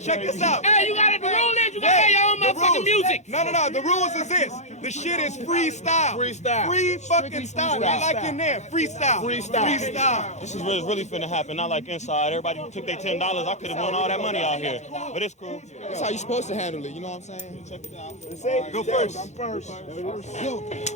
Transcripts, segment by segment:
Check this out. Hey, you got it. The rule is you gotta play your own motherfucking music. No. The rules is this. The shit is freestyle. Freestyle. Free fucking style. I like in there. Freestyle. This is really finna happen. Not like inside. Everybody took their $10. I could have won all that money out here. But it's cool. That's how you supposed to handle it. You know what I'm saying? Check it out. Go first. I'm first.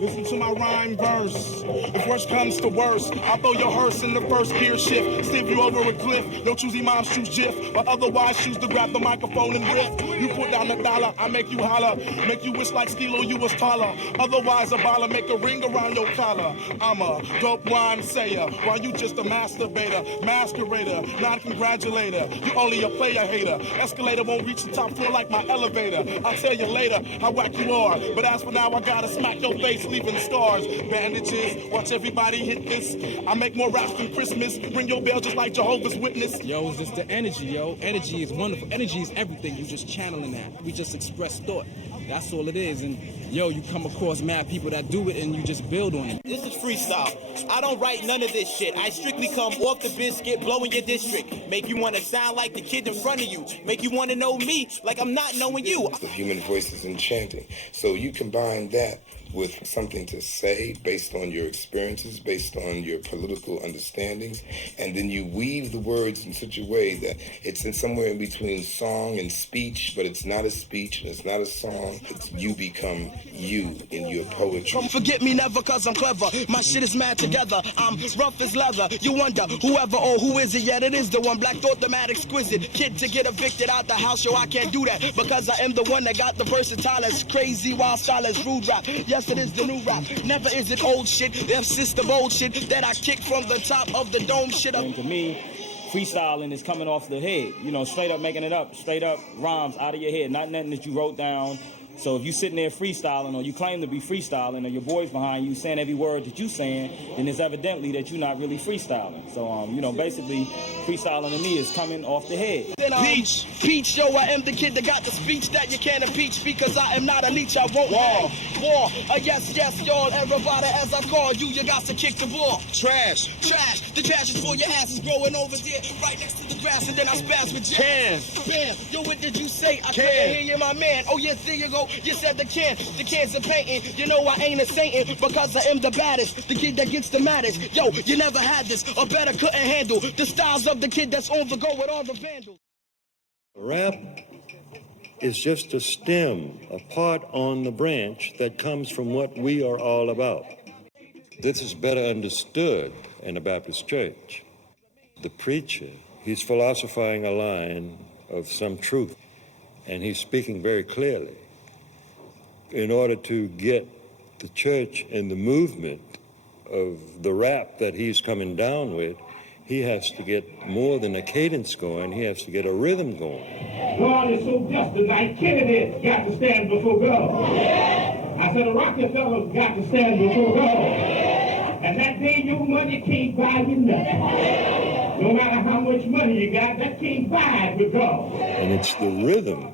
Listen to my rhyme verse. If worst comes to worst, I'll throw your hearse in the first gear shift. Stiff you over a cliff. No choosy moms choose Jiff. But otherwise choose to grab the microphone and riff. You put down the dollar, I make you holler. Make you wish like Skilo you was taller. Otherwise a baller make a ring around your collar. I'm a dope rhyme sayer, while you just a masturbator, masquerader, non-congratulator. You only a player hater. Escalator won't reach the top floor like my elevator. I'll tell you later how whack you are. But as for now, I gotta smack your face, leaving scars. Bandages, watch everybody hit this. I make more raps than Christmas. Ring your bell just like Jehovah's Witness. Yo, it's just the energy, yo. Energy is wonderful. Energy is everything. You just channeling that. We just express thought. That's all it is. And yo, you come across mad people that do it and you just build on it. This is freestyle. I don't write none of this shit. I strictly come off the biscuit, blowing your district. Make you want to sound like the kid in front of you. Make you want to know me like I'm not knowing you. The human voice is enchanting. So you combine that with something to say based on your experiences, based on your political understandings, and then you weave the words in such a way that it's in somewhere in between song and speech, but it's not a speech and it's not a song. It's you become you in your poetry. Forget me never cause I'm clever. My shit is mad together. I'm rough as leather. You wonder whoever or who is it? Yet it is the one. Black thought the mad exquisite. Kid to get evicted out the house. Yo, I can't do that because I am the one that got the versatile, crazy, wild style as rude rap. Yes, it is the new rap. Never is it old shit. Them system old shit that I kick from the top of the dome shit up. To me, freestyling is coming off the head. You know, straight up making it up. Straight up rhymes out of your head. Not nothing that you wrote down. So if you sitting there freestyling or you claim to be freestyling or your boys behind you saying every word that you saying, then it's evidently that you're not really freestyling. So, you know, basically freestyling to me is coming off the head. Peach, yo, I am the kid that got the speech that you can't impeach because I am not a leech, I won't war. Yes, y'all, everybody, as I call you, you got to kick the ball. Trash, the trash is for your asses growing over there, right next to the grass, and then I spaz with jazz. Bam, yo, what did you say? I couldn't hear you, my man. Oh, yes, there you go. You said the cans are painting. You know I ain't a saint because I am the baddest, the kid that gets the maddest. Yo, you never had this, or better couldn't handle the styles of the kid that's on the go with all the vandals. Rap is just a stem, a part on the branch that comes from what we are all about. This is better understood in the Baptist church. The preacher, he's philosophizing a line of some truth, and he's speaking very clearly. In order to get the church and the movement of the rap that he's coming down with, he has to get more than a cadence going, he has to get a rhythm going. God is so just tonight, Kennedy got to stand before God. I said the Rockefellers got to stand before God. And that day your money can't buy you nothing. No matter how much money you got, that can't buy it with God. And it's the rhythm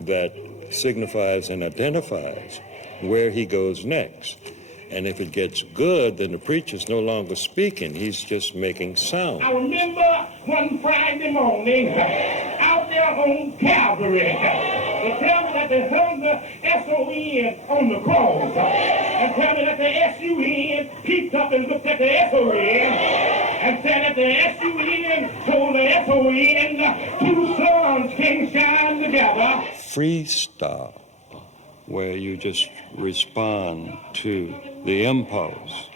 that signifies and identifies where he goes next. And if it gets good, then the preacher's no longer speaking. He's just making sound. I remember one Friday morning out there on Calvary. They tell me that they hung the S-O-N on the cross. And tell me that the S-U-N peeped up and looked at the S-O-N. And said that the S-U-N told the S-O-N two suns can shine together. Freestyle, where you just respond to the impulse,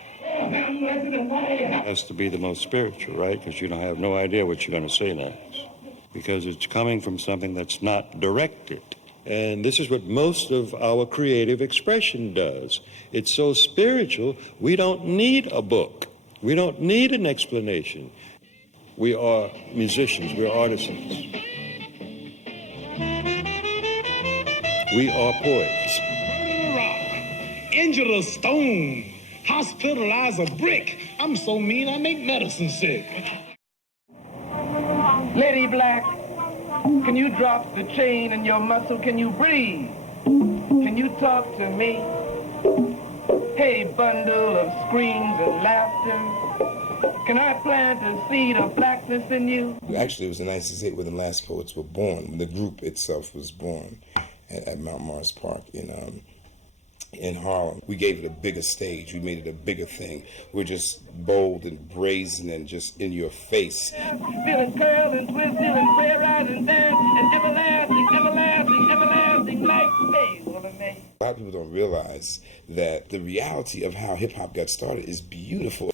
has to be the most spiritual, right? Because you don't have no idea what you're going to say next. Because it's coming from something that's not directed. And this is what most of our creative expression does. It's so spiritual, we don't need a book. We don't need an explanation. We are musicians, we're artisans. We are poets. Injured a stone, hospitalize a brick. I'm so mean I make medicine sick. Lady Black, can you drop the chain in your muscle? Can you breathe? Can you talk to me? Hey, bundle of screams and laughter, can I plant a seed of blackness in you? Actually, it was the nicest hit when the last poets were born, when the group itself was born at Mount Morris Park in Harlem. We gave it a bigger stage. We made it a bigger thing. We're just bold and brazen and just in your face. Feeling curl and twist, feeling queer, rise and dance, and everlasting, everlasting, everlasting life. Hey, woman, man. A lot of people don't realize that the reality of how hip-hop got started is beautiful.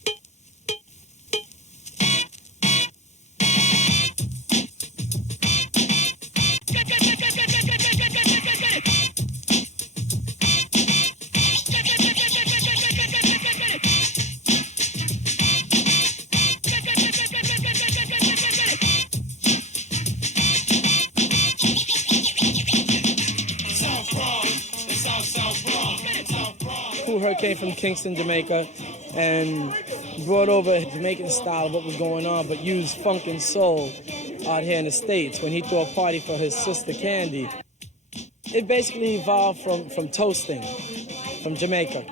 Came from Kingston, Jamaica, and brought over Jamaican style of what was going on, but used funk and soul out here in the States when he threw a party for his sister Candy. It basically evolved from toasting from Jamaica.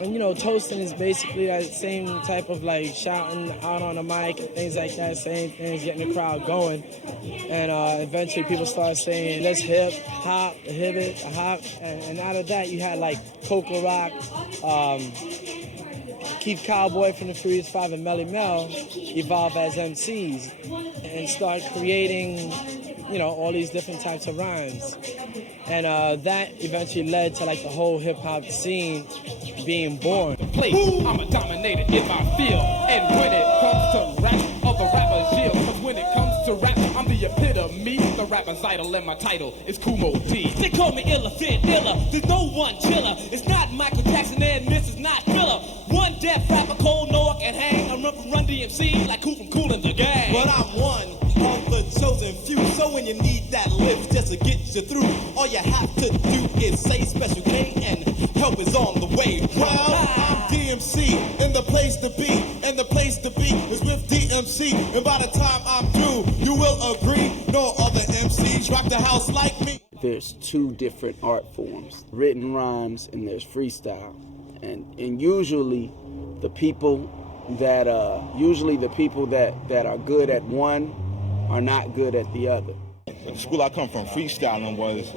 And you know, toasting is basically that same type of like shouting out on the mic and things like that, saying things, getting the crowd going. And eventually people started saying, let's hip, hop, hip it, hop. And out of that, you had like Coco Rock, Keith Cowboy from the Furious Five and Melly Mel evolve as MCs and start creating, you know, all these different types of rhymes. And that eventually led to like the whole hip hop scene being born. I'm a dominator in my field, and when it comes to rap, other rappers yield. Cause when it comes to rap, I'm the epitome. The rapper's idol, and my title is Kumo D. They call me iller, fit iller. There's no one chiller. It's not Michael Jackson and Mrs. Not Filler. One deaf rapper, cold Noah can hang. I run from Run DMC like Cool from Cool in the Gang. But I'm one of the chosen few. So when you need that lift just to get you through, all you have to do is say Special K and help is on the way. Well, I'm DMC and the place to be. And the place to be was with DMC. And by the time I'm through, you will agree, no other MCs rock the house like me. There's two different art forms, written rhymes and there's freestyle. And usually the people that are good at one are not good at the other. The school I come from, freestyling, was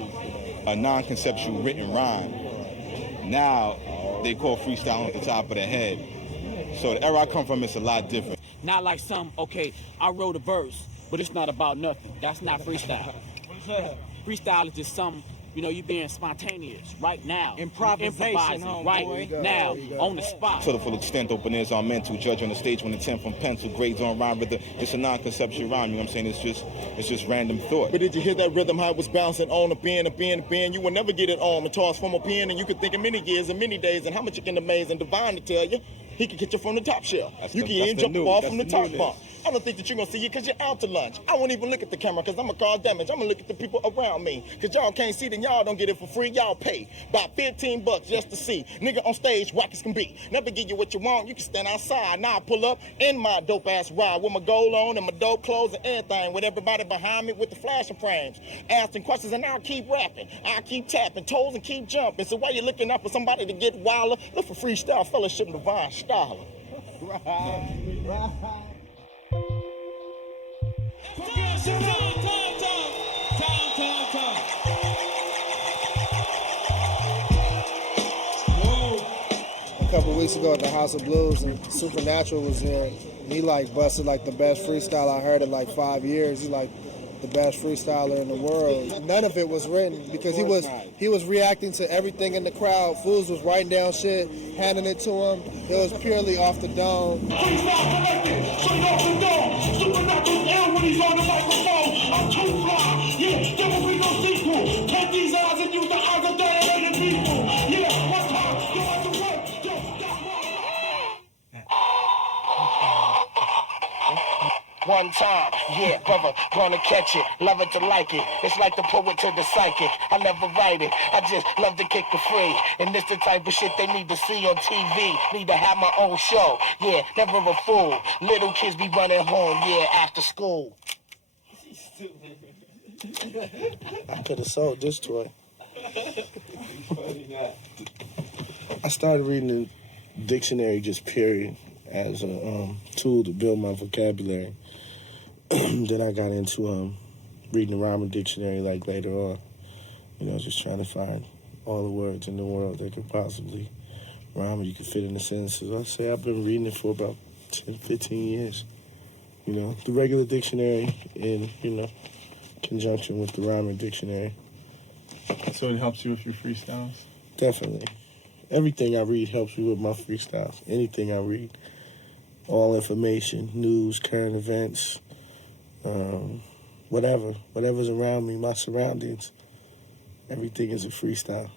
a non-conceptual written rhyme. Now they call freestyling at the top of the head. So the era I come from is a lot different. Not like some, okay, I wrote a verse, but it's not about nothing. That's not freestyle. Freestyle is just some, you know, you being spontaneous right now. Improvising right now on the spot. To the full extent, open ears are mental. Judge on the stage when the 10 from pencil, grades on rhyme rhythm. It's a non-conceptual rhyme, you know what I'm saying? It's just random thought. But did you hear that rhythm, how it was bouncing on a pen? You will never get it on. A toss from a pen, and you could think of many years and many days, and how much you can amaze and divine to tell you. He can get you from the top shelf. You can even jump off from the top bunk. I don't think that you're gonna see it because you're out to lunch. I won't even look at the camera because I'm gonna cause damage. I'm gonna look at the people around me. Because y'all can't see, then y'all don't get it for free. Y'all pay about $15 just to see. Nigga on stage, whack as can be. Never give you what you want, you can stand outside. Now I pull up in my dope ass ride with my gold on and my dope clothes and everything. With everybody behind me with the flashing frames. Asking questions and I'll keep rapping. I'll keep tapping toes and keep jumping. So while you're looking up for somebody to get wilder, look for Freestyle Fellowship and Divine Styler. Right. Time. couple weeks ago at the House of Blues, and Supernatural was there. And he like busted like the best freestyle I heard in like 5 years. He like the best freestyler in the world. None of it was written because he was reacting to everything in the crowd. Fools was writing down shit, handing it to him. It was purely off the dome. One time, yeah, brother, gonna catch it, love it to like it. It's like the poet to the psychic. I never write it, I just love to kick the free. And this the type of shit they need to see on TV. Need to have my own show, yeah, never a fool. Little kids be running home, yeah, after school. I could have sold this toy. I started reading the dictionary just period as a tool to build my vocabulary. Then I got into reading the rhyming dictionary like later on. You know, just trying to find all the words in the world that could possibly rhyme and you could fit in the sentences. I say I've been reading it for about 10, 15 years. You know, the regular dictionary in, you know, conjunction with the rhyming dictionary. So it helps you with your freestyles? Definitely. Everything I read helps me with my freestyles. Anything I read. All information, news, current events, whatever's around me, my surroundings, everything is a freestyle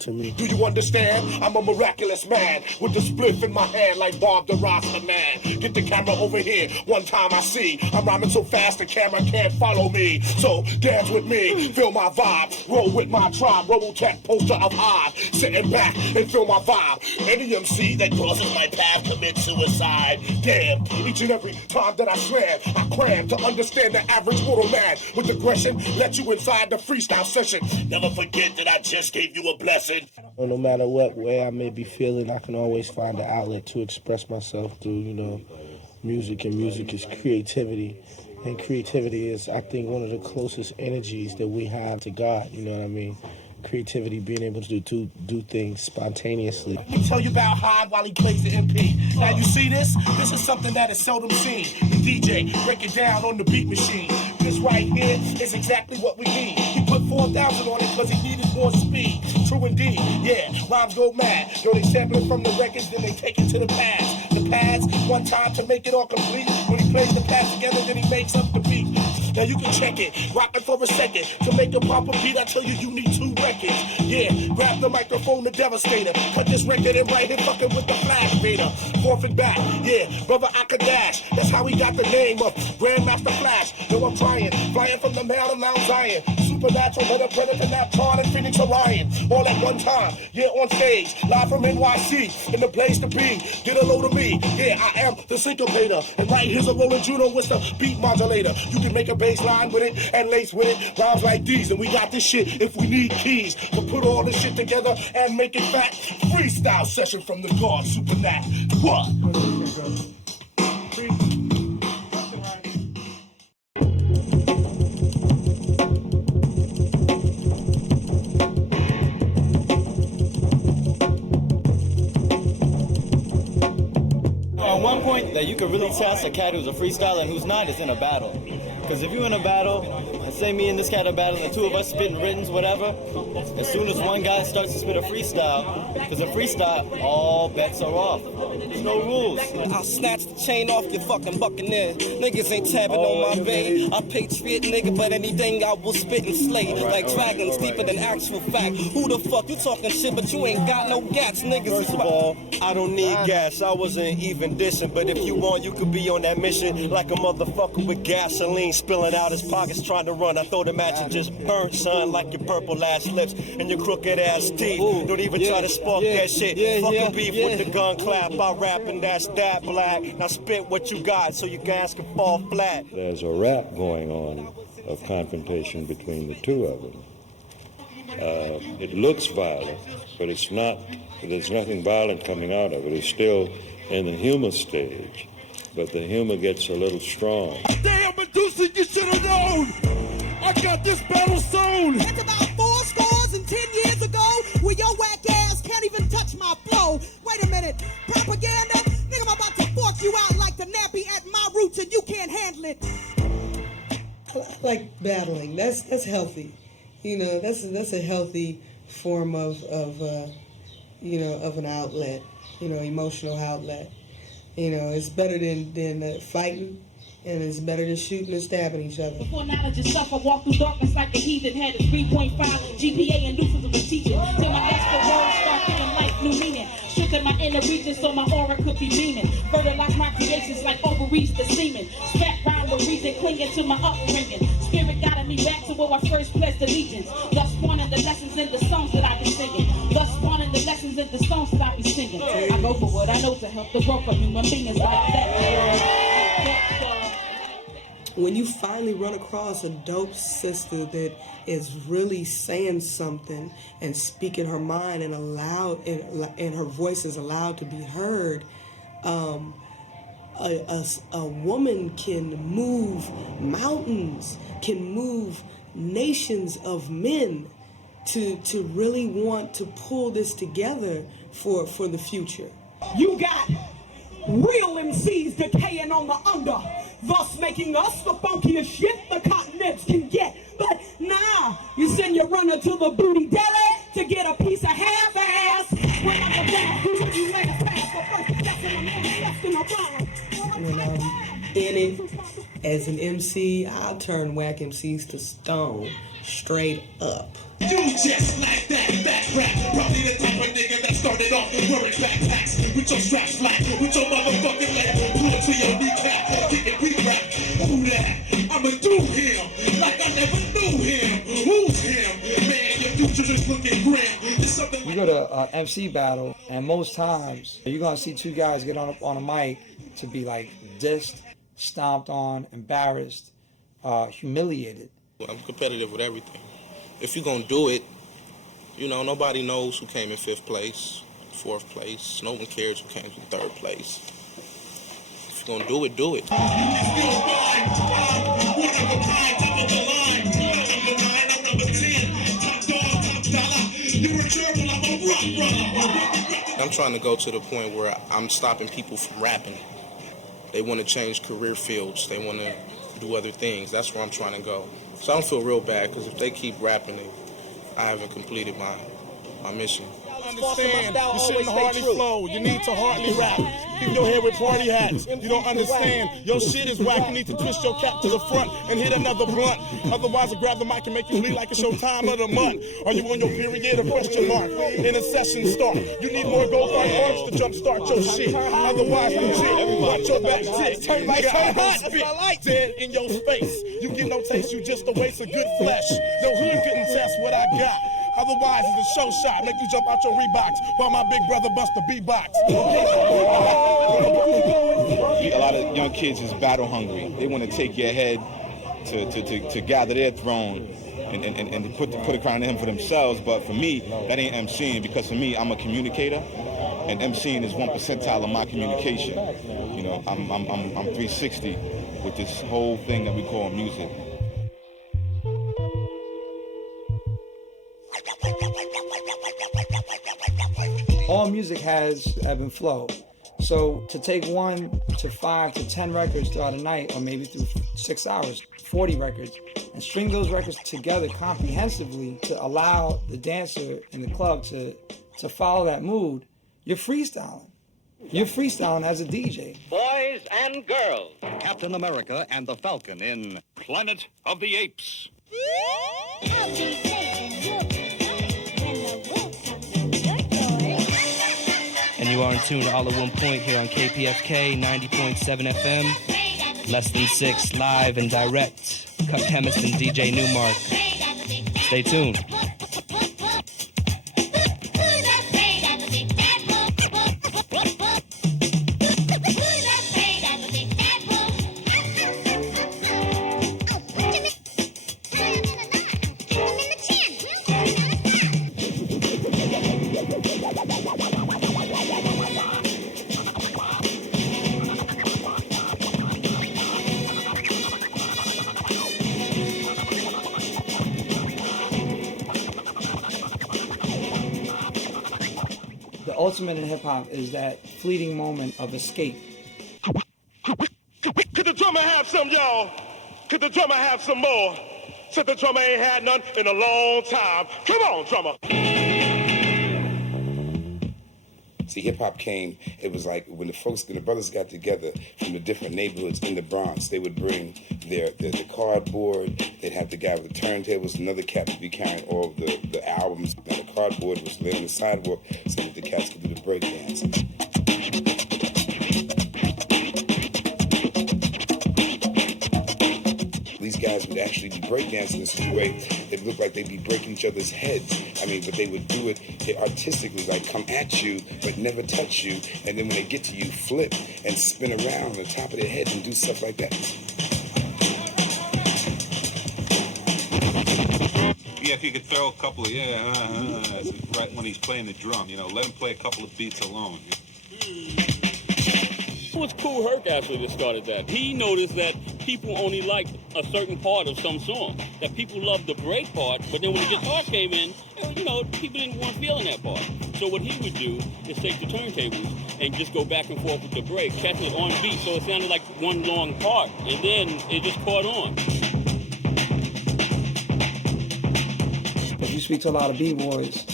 to me. Do you understand? I'm a miraculous man with the spliff in my hand like Bob the Rasta man. Get the camera over here. One time I see I'm rhyming so fast the camera can't follow me. So dance with me, feel my vibe. Roll with my tribe, Robotech poster of I. Sitting back and feel my vibe. Any MC that crosses my path commits suicide. Damn, each and every time that I slam, I cram to understand the average mortal man with aggression. Let you inside the freestyle session. Never forget that I just gave you a blessing. Well, no matter what way I may be feeling, I can always find an outlet to express myself through, you know, music. And music is creativity. And creativity is, I think, one of the closest energies that we have to God, you know what I mean? Creativity, being able to do things spontaneously. Let me tell you about Hyde while he plays the MP. Now you see this? This is something that is seldom seen. The DJ break it down on the beat machine. This right here is exactly what we need. He put 4,000 on it because he needed more speed. True indeed, yeah, rhymes go mad. Yo, they sample it from the records, then they take it to the pads. The pads, one time to make it all complete. When he plays the pads together, then he makes up the beat. Now you can check it, rock it for a second. To make a proper beat, I tell you, you need 2 records. Yeah, grab the microphone, the devastator. Cut this record and right here, fucking with the flash fader. Fourth and back, yeah, brother, I could dash. That's how he got the name of Grandmaster Flash. Yo, I'm trying, flying from the Mount of Mount Zion. Supernatural, another predator, Napton, and Phoenix Orion. All at one time, yeah, on stage. Live from NYC, in the place to be. Get a load of me, yeah, I am the syncopator. And right here's a rolling Juno with the beat modulator. You can make a bass line with it and lace with it. Rhymes like these, and we got this shit if we need keys to put all this shit together and make it fat. Freestyle session from the God Supernat. What? At one point that you could really test a cat who's a freestyler and who's not is in a battle. Because if you're in a battle, and say me and this cat are battling, the two of us spitting writtens, whatever, as soon as one guy starts to spit a freestyle, because in freestyle, all bets are off. There's no rules. I'll snatch the chain off your fucking buccaneer. Niggas ain't tapping on my vein. I patriot nigga, but anything I will spit and slay. Like dragons, deeper than actual fact. Who the fuck you talking shit, but you ain't got no gas, niggas. First of all, I don't need gas. I wasn't even dissing, but if you want, you could be on that mission like a motherfucker with gasoline spilling out his pockets trying to run. I throw the match and just burn, son, like your purple ass lips and your crooked ass teeth. Don't even try to spark that shit. Fucking beef with the gun clap. I rap and that's that black. Now spit what you got so your gas can fall flat. There's a rap going on of confrontation between the two of them. It looks violent, but it's not. There's nothing violent coming out of it. It's still in the humor stage, but the humor gets a little strong. Damn, Medusa, you should have known. I got this battle sewn. It's about 4 scores and 10 years ago, where your whack ass can't even touch my flow. Wait a minute. it. Propaganda, nigga, I'm about to fork you out like the nappy at my roots and you can't handle it. I like battling. That's healthy. You know, that's a healthy form of you know, of an outlet. You know, emotional outlet. You know, it's better than fighting, and it's better than shooting and stabbing each other. Before knowledge is suffer, walk through darkness like a heathen. Had a 3.5 GPA and nuisance of a teacher. Till my expert words start giving life new meaning. Strengthen my inner region so my aura could be beaming. Fertilize my creations like ovaries the semen. Spat round with reason, clinging to my upbringing. Spirit guiding me back to where I first pledged allegiance. Thus spawning the lessons in the songs that I be singing. Thus spawning the lessons in the songs that I be singing. I go for what I know to help the growth of human beings like that. When you finally run across a dope sister that is really saying something and speaking her mind and and her voice is allowed to be heard, a woman can move mountains, can move nations of men to really want to pull this together for the future. You got real MCs decaying on the under, thus making us the funkiest shit the continents can get. But now you send your runner to the booty deli to get a piece of half-ass. When I'm back, you last pass for first. That's when I'm manifesting a bomb. When I'm in it as an MC, I'll turn whack MCs to stone, straight up. You just like that back rap. Probably the type of nigga that started off wearing backpacks with your straps flat, with your motherfucking leg pulled to your kneecap, getting re-rap. Who that? I'ma do him like I never knew him. Who's him? Man, your future is looking grim. It's something. You go to an MC battle, and most times you're gonna see two guys get on a mic to be like dissed, stomped on, embarrassed, humiliated. I'm competitive with everything. If you're gonna do it, you know, nobody knows who came in 5th place, 4th place. No one cares who came in 3rd place. If you're gonna do it, do it. I'm trying to go to the point where I'm stopping people from rapping. They want to change career fields. They want to do other things. That's where I'm trying to go. So I don't feel real bad, because if they keep rapping, I haven't completed my mission. Understand, you shouldn't hardly flow. You need to hardly rap. Keep your head with party hats. You don't understand. Your shit is whack. You need to twist your cap to the front and hit another blunt. Otherwise, I grab the mic and make you bleed like it's your time of the month. Are you on your period or question mark? In a session start. You need more gold bar arms to jumpstart your shit. Otherwise, legit. Watch your back tick. Nigga, I don't spit dead in your space. You get no taste. You just a waste of good flesh. No hood couldn't test what I got. Otherwise, it's a show shot. Make you jump out your Reeboks while my big brother bust the beatbox. A lot of young kids is battle hungry. They want to take your head to gather their throne and put a crown on him for themselves. But for me, that ain't MCing, because for me, I'm a communicator, and MCing is 1 percentile of my communication. You know, I'm 360 with this whole thing that we call music. All music has ebb and flow. So to take 1 to 5 to 10 records throughout a night, or maybe through 6 hours, 40 records, and string those records together comprehensively to allow the dancer in the club to follow that mood, you're freestyling. You're freestyling as a DJ. Boys and girls, Captain America and the Falcon in Planet of the Apes. And you are in tune to All at One Point here on KPFK 90.7 FM. Less Than 6, live and direct. Cut Chemist and DJ Newmark. Stay tuned. The ultimate in hip hop is that fleeting moment of escape. Could the drummer have some, y'all? Could the drummer have some more? Said the drummer ain't had none in a long time. Come on, drummer. See, hip-hop came, it was like when the brothers got together from the different neighborhoods in the Bronx, they would bring their cardboard, they'd have the guy with the turntables, another cat would be carrying all of the albums. Now the cardboard was laying on the sidewalk so that the cats could do the breakdance. These guys would actually be breakdancing in such a way it looked like they'd be breaking each other's heads. I mean, but they would do it artistically, like come at you, but never touch you. And then when they get to you, flip and spin around on the top of their head and do stuff like that. Yeah, if you could throw a couple of, right when he's playing the drum, let him play a couple of beats alone. It was Kool Herc actually that started that. He noticed that people only liked a certain part of some song. That people loved the break part, but then when the guitar came in, people didn't want feeling that part. So what he would do is take the turntables and just go back and forth with the break, catching it on beat, so it sounded like one long part, and then it just caught on. If you speak to a lot of B-boys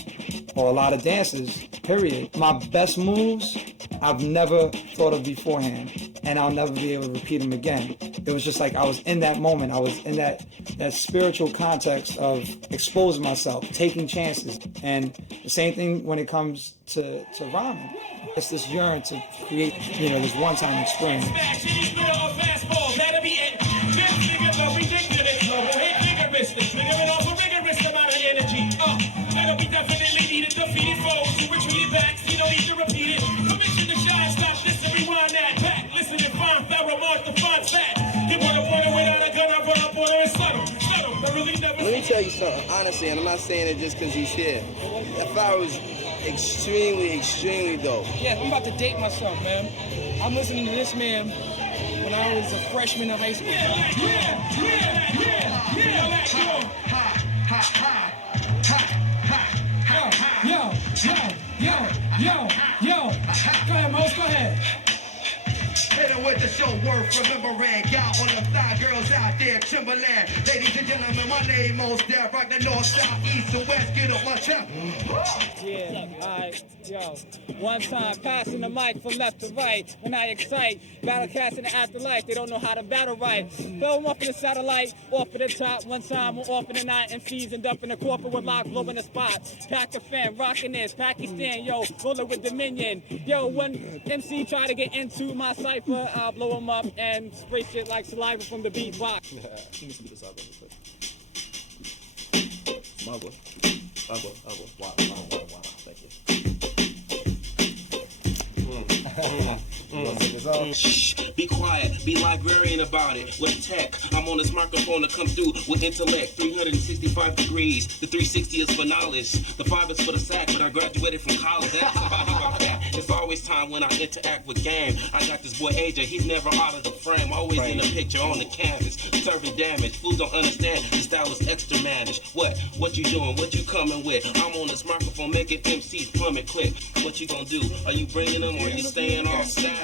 or a lot of dancers, period, my best moves I've never thought of beforehand, and I'll never be able to repeat them again. It was just like I was in that moment. I was in that spiritual context of exposing myself, taking chances. And the same thing when it comes to rhyming. It's this yearn to create, this one-time experience. Let me tell you something, honestly, and I'm not saying it just because he's here. That fire was extremely, extremely dope. Yeah, I'm about to date myself, man. I'm listening to this man when I was a freshman in high school. Yo. Go ahead, Mose, go ahead. Hit them with the show worth remembering. Y'all on the fly girls out there, Timberland. Ladies and gentlemen, my name Mose Dad. Rock the north, south, east, and west. Get up my champ. Yeah, alright, yo. One time, passing the mic from left to right. When I excite, battle cats in the afterlife. They don't know how to battle right. Throw them up in the satellite, off of the top. One time, I'm off in the night, and fees end up in the corporate with lock, blowing the spot. Pack a fan, rocking this, Pakistan, yo. Roller with Dominion. Yo, when MC try to get into my cipher, I'll blow him up and spray shit like saliva from the beatbox. Shh, be quiet, be librarian about it. With tech, I'm on this microphone to come through with intellect. 365 degrees, the 360 is for knowledge. The 5 is for the sack, but I graduated from college. That's about that. It's always time when I interact with game. I got this boy AJ, he's never out of the frame. Always in the picture, on the canvas, serving damage. Fools don't understand, the style is extra managed. What you doing? What you coming with? I'm on this microphone making MCs plummet quick. What you gonna do? Are you bringing them or you staying all stagnant?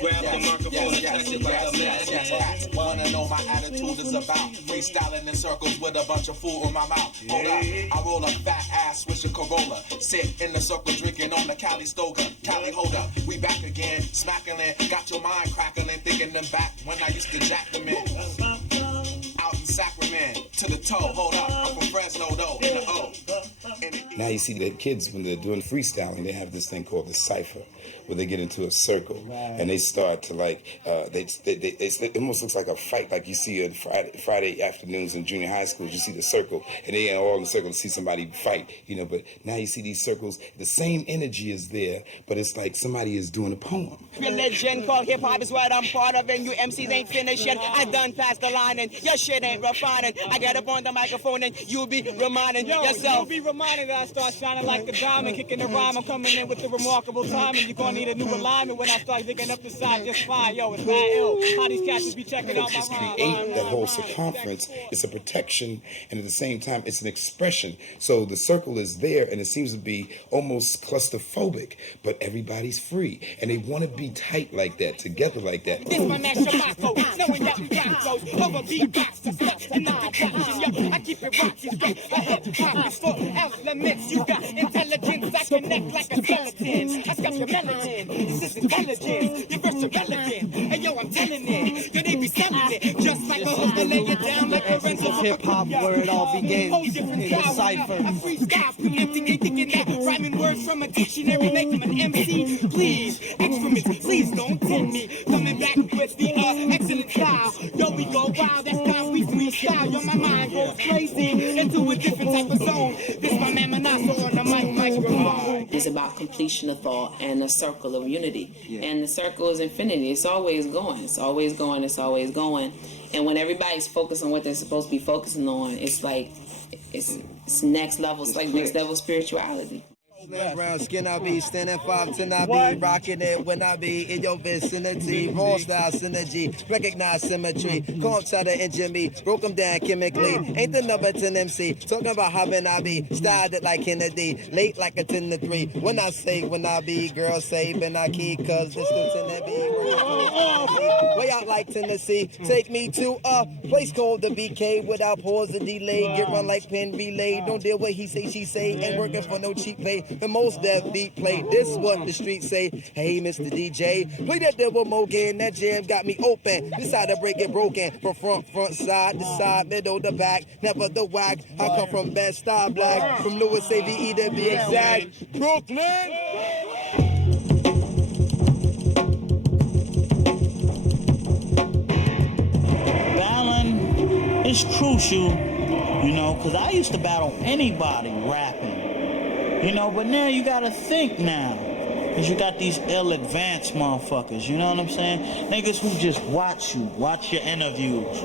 Grab the microphone and test it like a magnet. Wanna know my attitude is about? Freestyling in circles with a bunch of food in my mouth. Hold up, I roll a fat ass with a Corolla. Sit in the circle drinking on the Cali Stoga. Cali, hold up, we back again. Smacking in, got your mind crackling, thinking them back when I used to jack them in. Out in Sacramento, to the toe, hold up, I'm from Fresno though, in the O. Now you see that kids, when they're doing freestyling, they have this thing called the cipher, where they get into a circle and they start to it almost looks like a fight, like you see on Friday afternoons in junior high schools. You see the circle and they are all in the circle to see somebody fight, but now you see these circles, the same energy is there, but it's like somebody is doing a poem. Religion called hip hop is what I'm part of, and you MCs ain't finished yet. I done passed the line and your shit ain't refined. morning. I get up on the microphone and you'll be reminding yourself. You'll be reminded that I start shining like a diamond, kicking the rhyme. I'm coming in with the remarkable timing. You're gonna need a new alignment when I start digging up the side just fine. Yo, it's mad ill. How these cats be checking out my rhyme. Create that whole circumference. It's a protection, and at the same time, it's an expression. So the circle is there, and it seems to be almost claustrophobic, but everybody's free, and they want to be tight like that, together like that. This my man Shabako, knowing that we rock those over beatbox to stop and not distraction. Yo, I keep it rocking straight. I hip hop is for elements. You got intelligence, I connect like a skeleton. I got your melanin, this is intelligence. You're first irrelevant, and yo, I'm telling it. Yo, they be selling it, just like a host to lay it down like a rental. Hip hop where it all begins in the cipher. A freestyle, preempting and thinking that rhyming words from a dictionary make them an MC. Please, excrements, please don't tempt me. Coming back with the excellent style. Yo, we go wild, that's time we freestyle. Yo, my mind goes crazy into a different type of zone. This my man Manasso on the microphone. It's about completion of thought and a circle of unity. And the circle is infinity. It's always going. It's always going. It's always going. And when everybody's focused on what they're supposed to be focusing on, it's like it's next level. It's like next level spirituality. Brown skin, I be standing 5'10", I be rocking it when I be in your vicinity. Raw style synergy, recognize symmetry. Come try to injure me, broke them down chemically. Ain't the number 10 MC, talking about how when I be styled it like Kennedy, late like a 10 to 3. When I say when I be, girls say when I key, cause this is Tennessee. Way out like Tennessee, take me to a place called the BK without pause or delay. Get run like pen relay, don't deal with he say, she say, ain't working for no cheap pay. The most that beat play, this what the streets say. Hey, Mr. DJ, play that Devil Mogan. That jam got me open. Decide to break it broken. From front, side, the side, middle, the back. Never the whack. I come from Bed-Stuy Black. From Louis AVE to be exact. Brooklyn! Battling is crucial, you know, because I used to battle anybody rapping. You know, but now you gotta think now. Because you got these ill-advanced motherfuckers, you know what I'm saying? Niggas who just watch you, watch your interviews,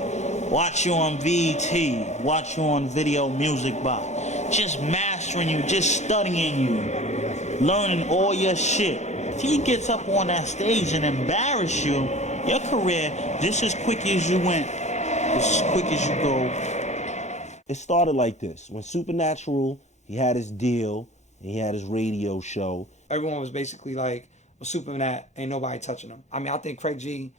watch you on VT, watch you on Video Music Box. Just mastering you, just studying you, learning all your shit. If he gets up on that stage and embarrass you, your career, just as quick as you went, just as quick as you go. It started like this. When Supernatural, he had his deal, and he had his radio show. Everyone was basically like, well, Supernat, ain't nobody touching him. I mean, I think Craig G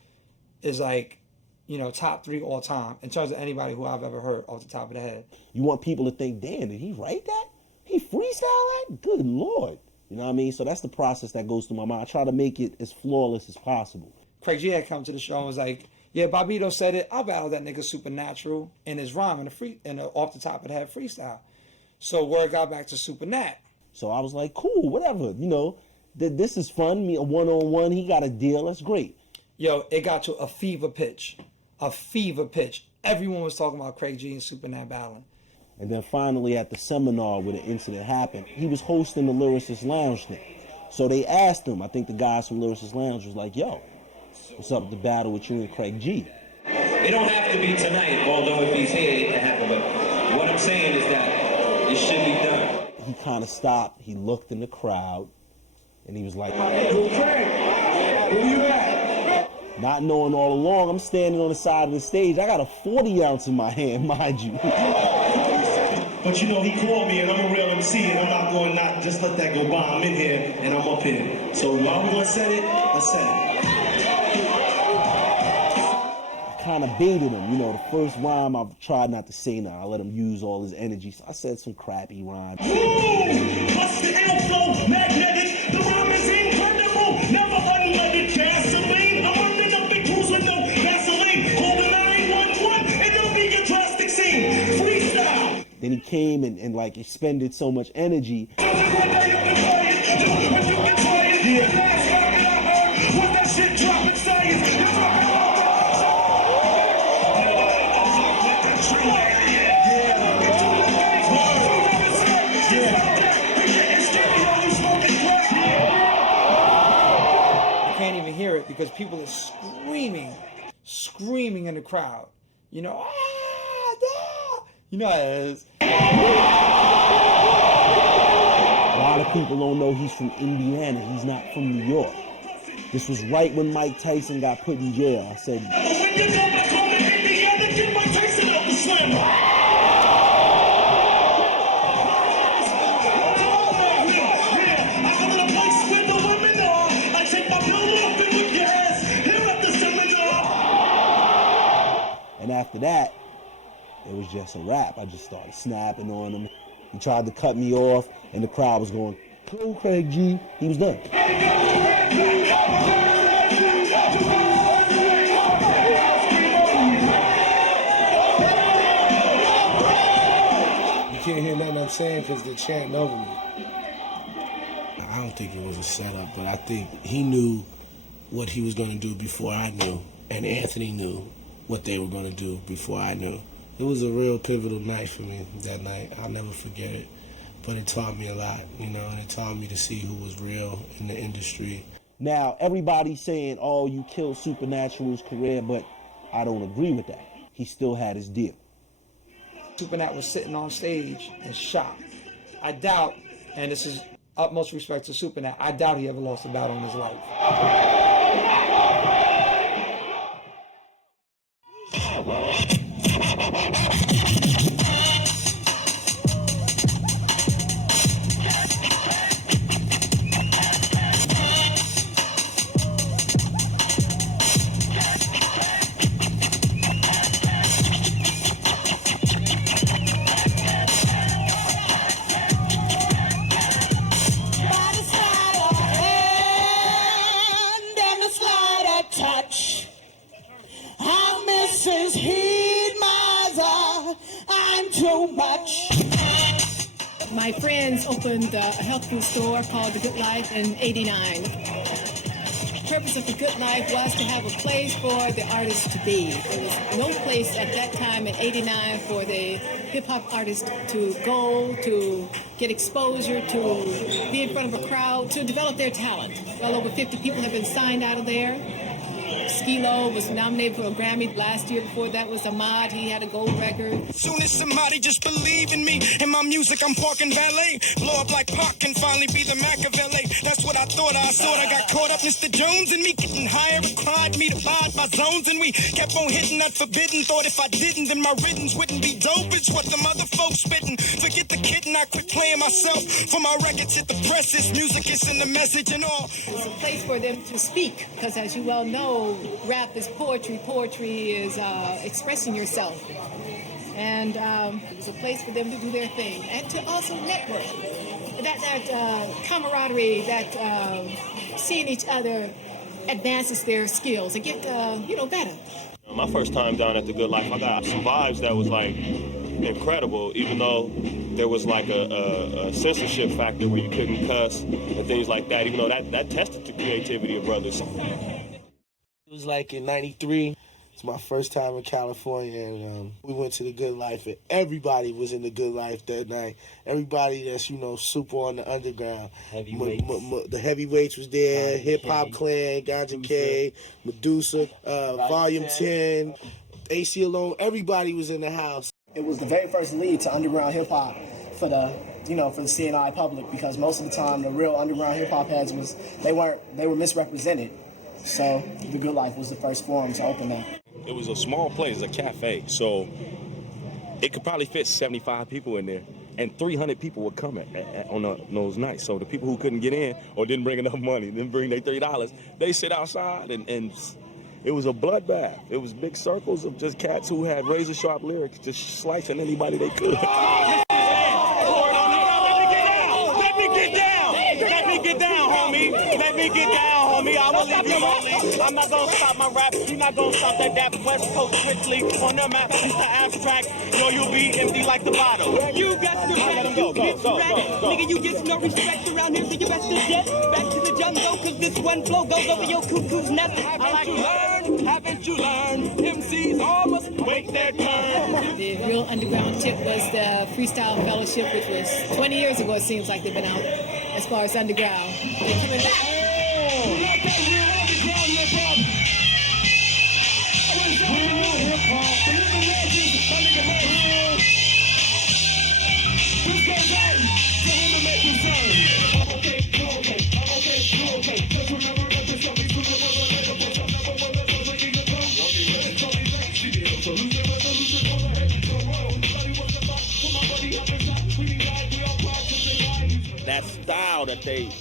is like, you know, top 3 all time in terms of anybody who I've ever heard off the top of the head. You want people to think, damn, did he write that? He freestyle that? Good Lord. You know what I mean? So that's the process that goes through my mind. I try to make it as flawless as possible. Craig G had come to the show and was like, yeah, Bobito said it. I'll battle that nigga Supernatural in his rhyme in the off the top of the head freestyle. So word got back to Supernat. So I was like, cool, whatever. You know, this is fun. Me a one-on-one. He got a deal. That's great. Yo, it got to a fever pitch. A fever pitch. Everyone was talking about Craig G and Supernat battling. And then finally at the seminar where the incident happened, he was hosting the Lyricist Lounge thing. So they asked him, I think the guys from Lyricist Lounge was like, yo, what's up with the battle with you and Craig G? It don't have to be tonight, although if he's here, it can happen. But what I'm saying is that it should be done. He kind of stopped, he looked in the crowd, and he was like, not knowing all along, I'm standing on the side of the stage. I got a 40 ounce in my hand, mind you. But you know, he called me and I'm a real MC and I'm not going to not just let that go by. I'm in here and I'm up here. So while we're going to set it, let's set it. Kind of baited him, you know, the first rhyme I've tried not to say now. I let him use all his energy, so I said some crappy rhymes. Plus the outflow, magnetic, the rhyme is incredible, never unleaded gasoline. I'm running up big cruise with no gasoline. Call the 911 and it'll be your drastic scene. Freestyle. Then he came and like expended so much energy. Because people are screaming in the crowd. You know, You know how it is. A lot of people don't know he's from Indiana. He's not from New York. This was right when Mike Tyson got put in jail. I said, and after that, it was just a wrap. I just started snapping on him. He tried to cut me off, and the crowd was going, "Go, Craig G." He was done. You can't hear nothing I'm saying because they're chanting over me. I don't think it was a setup, but I think he knew what he was going to do before I knew, and Anthony knew what they were going to do before I knew. It was a real pivotal night for me that night. I'll never forget it. But it taught me a lot, and it taught me to see who was real in the industry. Now, everybody's saying, oh, you killed Supernatural's career, but I don't agree with that. He still had his deal. Supernat was sitting on stage and shot. I doubt, and this is utmost respect to Supernat, I doubt he ever lost a battle in his life. My friends opened a health food store called The Good Life in '89. The purpose of The Good Life was to have a place for the artists to be. There was no place at that time in '89 for the hip-hop artists to go, to get exposure, to be in front of a crowd, to develop their talent. Well over 50 people have been signed out of there. Skilo was nominated for a Grammy last year. Before that was Ahmad. He had a gold record. Soon as somebody just believe in me and my music, I'm parking valet. Blow up like Pac can finally be the Machiavelli. That's what I thought. I got caught up. Mr. Jones and me getting higher required me to abide by zones, and we kept on hitting that forbidden. Thought if I didn't, then my riddance wouldn't be dope. It's what the mother folks spitting. Forget the kitten. I quit playing myself for my records. Hit the presses. Music is in the message and all. It's a place for them to speak, because as you well know, rap is poetry. Poetry is expressing yourself. And it was a place for them to do their thing and to also network. That camaraderie, that seeing each other advances their skills and get, better. My first time down at The Good Life, I got some vibes that was like incredible, even though there was like a censorship factor where you couldn't cuss and things like that, even though that tested the creativity of brothers. It was like in '93. It's my first time in California, and we went to The Good Life, and everybody was in The Good Life that night. Everybody that's, super on the underground. The heavyweights was there, Hip Hop Clan, Ganja K, Medusa, Volume 10, AC Alone. Everybody was in the house. It was the very first lead to underground hip hop for the CNI public, because most of the time the real underground hip hop heads they were misrepresented. So The Good Life was the first forum to open that. It was a small place, a cafe, so it could probably fit 75 people in there, and 300 people would come on those nights. So the people who couldn't get in or didn't bring enough money, didn't bring their $30, they sit outside, and it was a bloodbath. It was big circles of just cats who had razor-sharp lyrics, just slicing anybody they could. Let me get down, homie. Let me get down. I will leave you lonely. I'm not gonna stop my rap. You're not gonna stop that West Coast strictly on the map. It's the abstract. You'll be empty like the bottle. You got to let him go. Nigga, you get no respect around here, so you best to jet back to the jungle, cause this one flow goes over your cuckoo's nest. Haven't you learned? MCs all must wait their turn. The real underground tip was the Freestyle Fellowship, which was 20 years ago. It seems like they've been out as far as underground. They're coming back. That style that they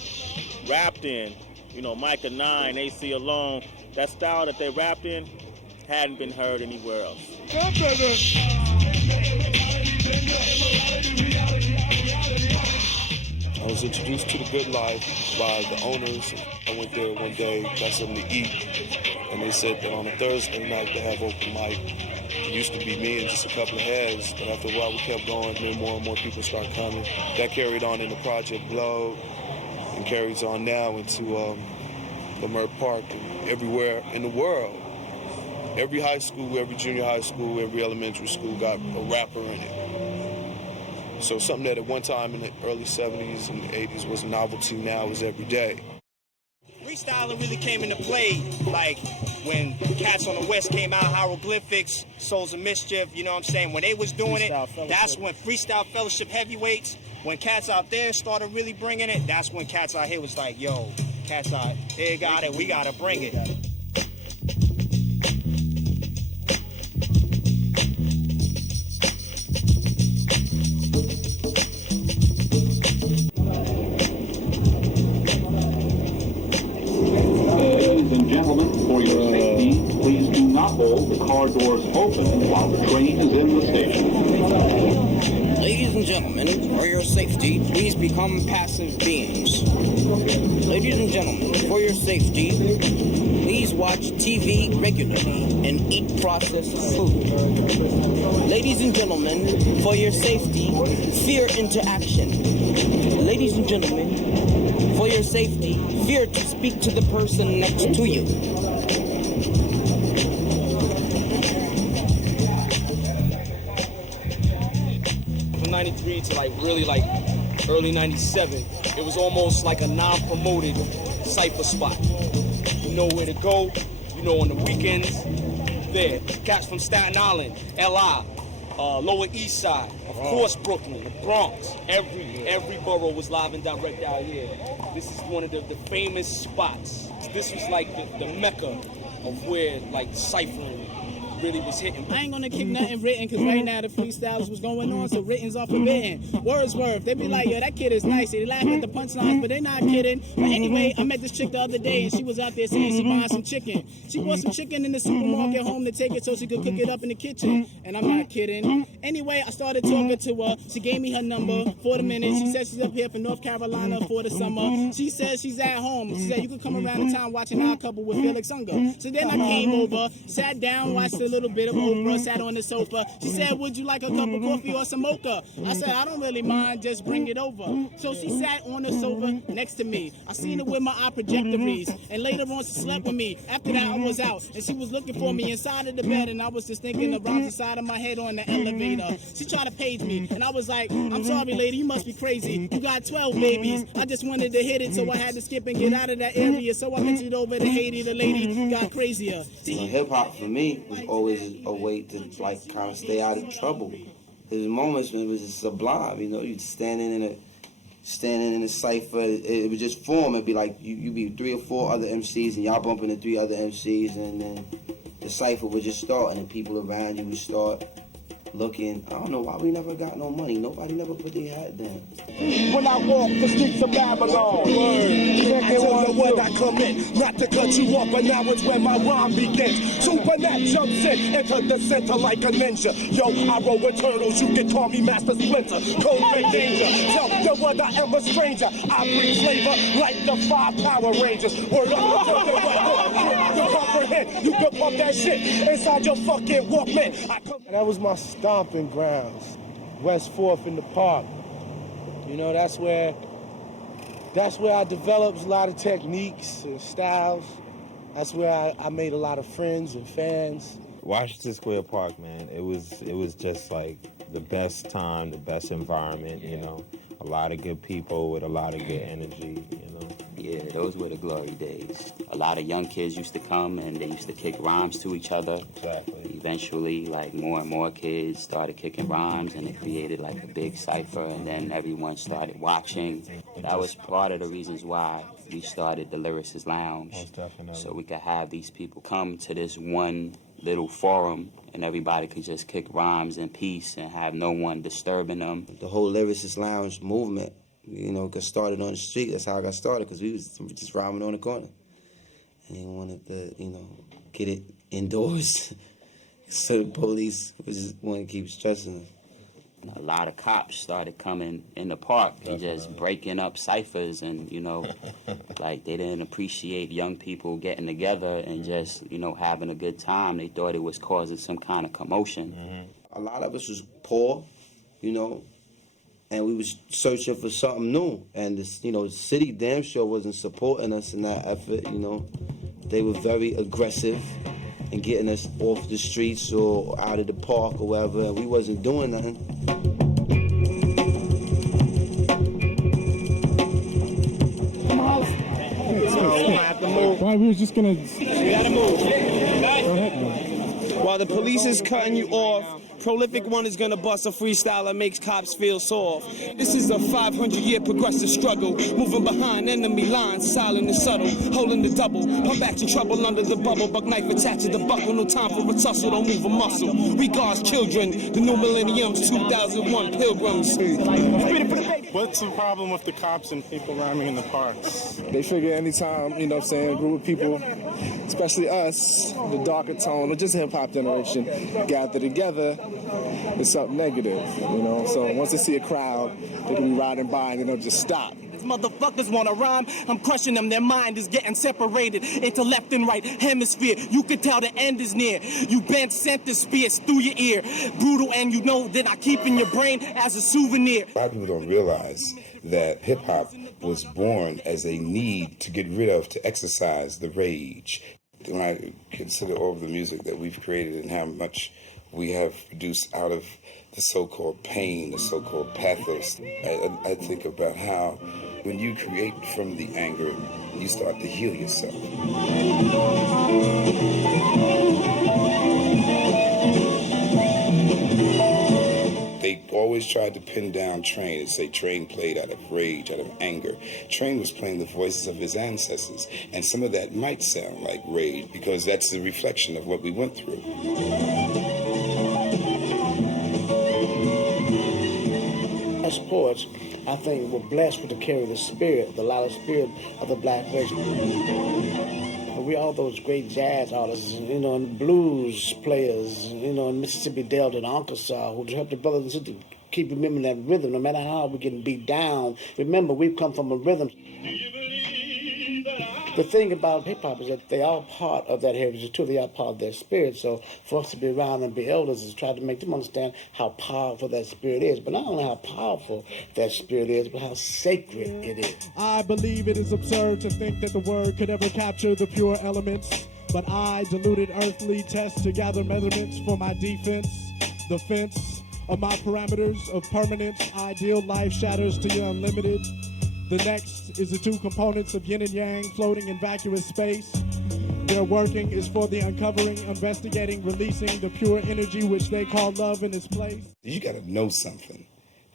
rapped in, you know, Micah 9, AC Alone, that style that they rapped in hadn't been heard anywhere else. I was introduced to the Good Life by the owners. I went there one day, got something to eat, and they said that on a Thursday night they have open mic. It used to be me and just a couple of heads, but after a while we kept going, then more and more people start coming. That carried on into Project Globe and carries on now into Lamert Park and everywhere in the world. Every high school, every junior high school, every elementary school got a rapper in it. So something that at one time in the early 70s and 80s was a novelty now is every day. Freestyling really came into play, like when cats on the West came out, Hieroglyphics, Souls of Mischief, you know what I'm saying? When they was doing it, that's when Freestyle Fellowship Heavyweights, when cats out there started really bringing it, that's when cats out here was like, yo, cats out here got it, we gotta bring it. For your safety, please do not hold the car doors open while the train is in the station. Ladies and gentlemen, for your safety, please become passive beings. Ladies and gentlemen, for your safety, please watch TV regularly and eat processed food. Ladies and gentlemen, for your safety, fear interaction. Ladies and gentlemen, for your safety, fear to speak to the person next to you. From 93 to like really like early 97, it was almost like a non-promoted cypher spot. You know where to go, you know on the weekends, there. Cats from Staten Island, LI, Lower East Side, of course Brooklyn, the Bronx, every borough was live and direct out here. This is one of the famous spots. This was like the mecca of where like ciphering really was hitting. I ain't gonna keep nothing written because right now the freestyles was going on, so written's off forbidden. Wordsworth, they be like, yo, that kid is nice. They laugh at the punchlines, but they not kidding. But anyway, I met this chick the other day and she was out there saying she buying some chicken. She bought some chicken in the supermarket home to take it so she could cook it up in the kitchen. And I'm not kidding. Anyway, I started talking to her. She gave me her number for the minute. She said she's up here from North Carolina for the summer. She says she's at home. She said you could come around the town watching Our Couple with Felix Unger. So then I came over, sat down, watched a little bit of Oprah, sat on the sofa. She said, would you like a cup of coffee or some mocha? I said, I don't really mind, just bring it over. So she sat on the sofa next to me. I seen her with my eye projectories, and later on she slept with me. After that I was out, and she was looking for me inside of the bed, and I was just thinking around the side of my head on the elevator. She tried to page me, and I was like, I'm sorry lady, you must be crazy. You got 12 babies. I just wanted to hit it, so I had to skip and get out of that area. So I mentioned over to Haiti, the lady got crazier. Hip hop for me was always a way to like kind of stay out of trouble. There's moments when it was just sublime, you know, you standing in a cipher, it would just form. It'd be like you be 3 or 4 other MCs and y'all bump into 3 other MCs, and then the cipher would just start, and the people around you would start looking. I don't know why we never got no money. Nobody never put their hat down. When I walk the streets of Babylon, I tell you when I come in, not to cut you off, but now it's when my rhyme begins. Supernat jumps in, enter the center like a ninja. Yo, I roll with turtles, you can call me Master Splinter. Code red danger, tell the world I am a stranger. I bring flavor like the 5 Power Rangers. Word up, tell you what, you comprehend. You can pump that shit inside your fucking Walkman. That was my stomping grounds, West 4th in the park. You know, that's where I developed a lot of techniques and styles. That's where I made a lot of friends and fans. Washington Square Park, man, it was just like the best time, the best environment, you know. A lot of good people with a lot of good energy, you know. Yeah, those were the glory days. A lot of young kids used to come and they used to kick rhymes to each other. Exactly. eventually, like, more and more kids started kicking rhymes, and it created, like, a big cipher, and then everyone started watching. That was part of the reasons why we started the Lyricist Lounge. Most definitely. So we could have these people come to this one little forum, and everybody could just kick rhymes in peace and have no one disturbing them. The whole Lyricist Lounge movement, got started on the street. That's how I got started, because we was just rhyming on the corner. And they wanted to, get it indoors. So the police just want to keep stressing us. A lot of cops started coming in the park and just breaking up ciphers, and like, they didn't appreciate young people getting together and just having a good time. They thought it was causing some kind of commotion. A lot of us was poor, and we was searching for something new. And this, the city damn sure wasn't supporting us in that effort. They were very aggressive and getting us off the streets or out of the park or wherever, and we wasn't doing nothing. Why, we was just gonna... You gotta move. Go ahead, man. While the police is cutting you off, Prolific One is gonna bust a freestyle that makes cops feel soft. This is a 500-year progressive struggle, moving behind enemy lines, silent and subtle, holding the double, pump action trouble under the bubble, buck knife attached to the buckle, no time for a tussle, don't move a muscle. Regards children, the new millennium's 2001 pilgrims. What's the problem with the cops and people rhyming in the parks? They figure anytime, a group of people, especially us, the darker tone, or just hip-hop generation, gather together, it's something negative, So once they see a crowd, they can be riding by and they'll just stop. Motherfuckers wanna rhyme, I'm crushing them. Their mind is getting separated into left and right hemisphere. You can tell the end is near. You bent center spears through your ear. Brutal, and that I keep in your brain as a souvenir. A lot of people don't realize that hip-hop was born as a need to get rid of, to exercise the rage. When I consider all of the music that we've created and how much we have produced out of the so-called pain, the so-called pathos, I think about how when you create from the anger, you start to heal yourself. They always tried to pin down Train and say Train played out of rage, out of anger. Train was playing the voices of his ancestors, and some of that might sound like rage because that's the reflection of what we went through. As poets, I think we're blessed with to carry the spirit, the loud spirit of the black race. We all those great jazz artists, and blues players, in Mississippi Delta and Arkansas, who help the brothers and sisters keep remembering that rhythm, no matter how we're getting beat down. Remember, we've come from a rhythm. The thing about hip-hop is that they are part of that heritage, too. They are part of their spirit. So for us to be around and be elders is try to make them understand how powerful that spirit is. But not only how powerful that spirit is, but how sacred it is. I believe it is absurd to think that the word could ever capture the pure elements. But I, deluded earthly, test to gather measurements for my defense. The fence of my parameters of permanence, ideal life shatters to your unlimited. The next is the two components of yin and yang floating in vacuous space. Their working is for the uncovering, investigating, releasing the pure energy which they call love in its place. You gotta know something.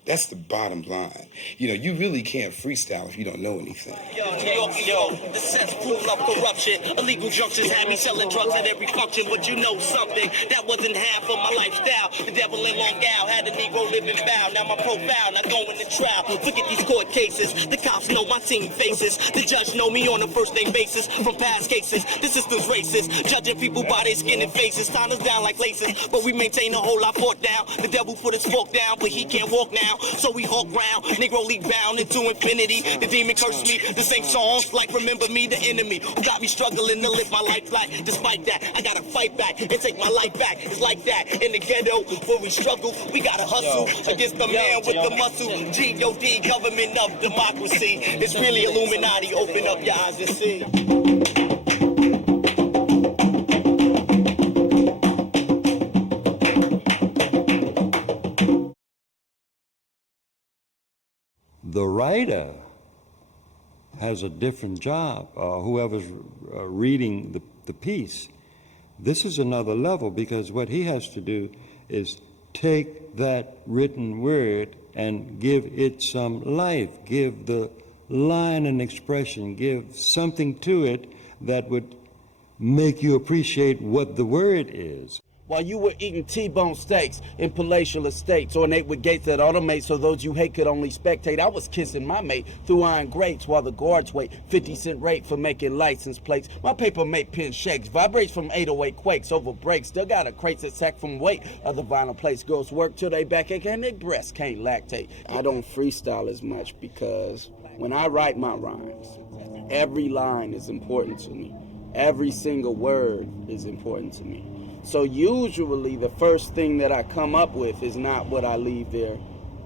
That's the bottom line. You really can't freestyle if you don't know anything. Yo, the cesspool of corruption. Illegal junctions had me selling drugs at every function. But you know something, that wasn't half of my lifestyle. The devil in Long Island had a Negro living foul. Now my profile, not going to trial. Forget these court cases. The cops know my team faces. The judge know me on a first name basis. From past cases, the system's racist. Judging people by their skin and faces. Tying us down like laces. But we maintain a whole lot fought down. The devil put his fork down, but he can't walk now. So we hawk round, Negro League bound into infinity. The demon cursed me, the same songs like Remember Me, the enemy who got me struggling to live my life like. Despite that, I gotta fight back and take my life back. It's like that in the ghetto where we struggle. We gotta hustle against the man with the muscle. G.O.D. government of democracy. It's really Illuminati. Open up your eyes and see. The writer has a different job. Whoever's reading the piece This is another level, because what he has to do is take that written word and give it some life, give the line an expression, give something to it that would make you appreciate what the word is. While you were eating T-bone steaks in palatial estates, ornate with gates that automate so those you hate could only spectate, I was kissing my mate through iron grates while the guards wait 50-cent rate for making license plates. My paper make pen shakes, vibrates from 808 quakes over breaks. Still got a crate that sack from weight. Other vinyl plates, girls work till they backache and their breasts can't lactate. I don't freestyle as much because when I write my rhymes, every line is important to me. Every single word is important to me. So usually the first thing that I come up with is not what I leave there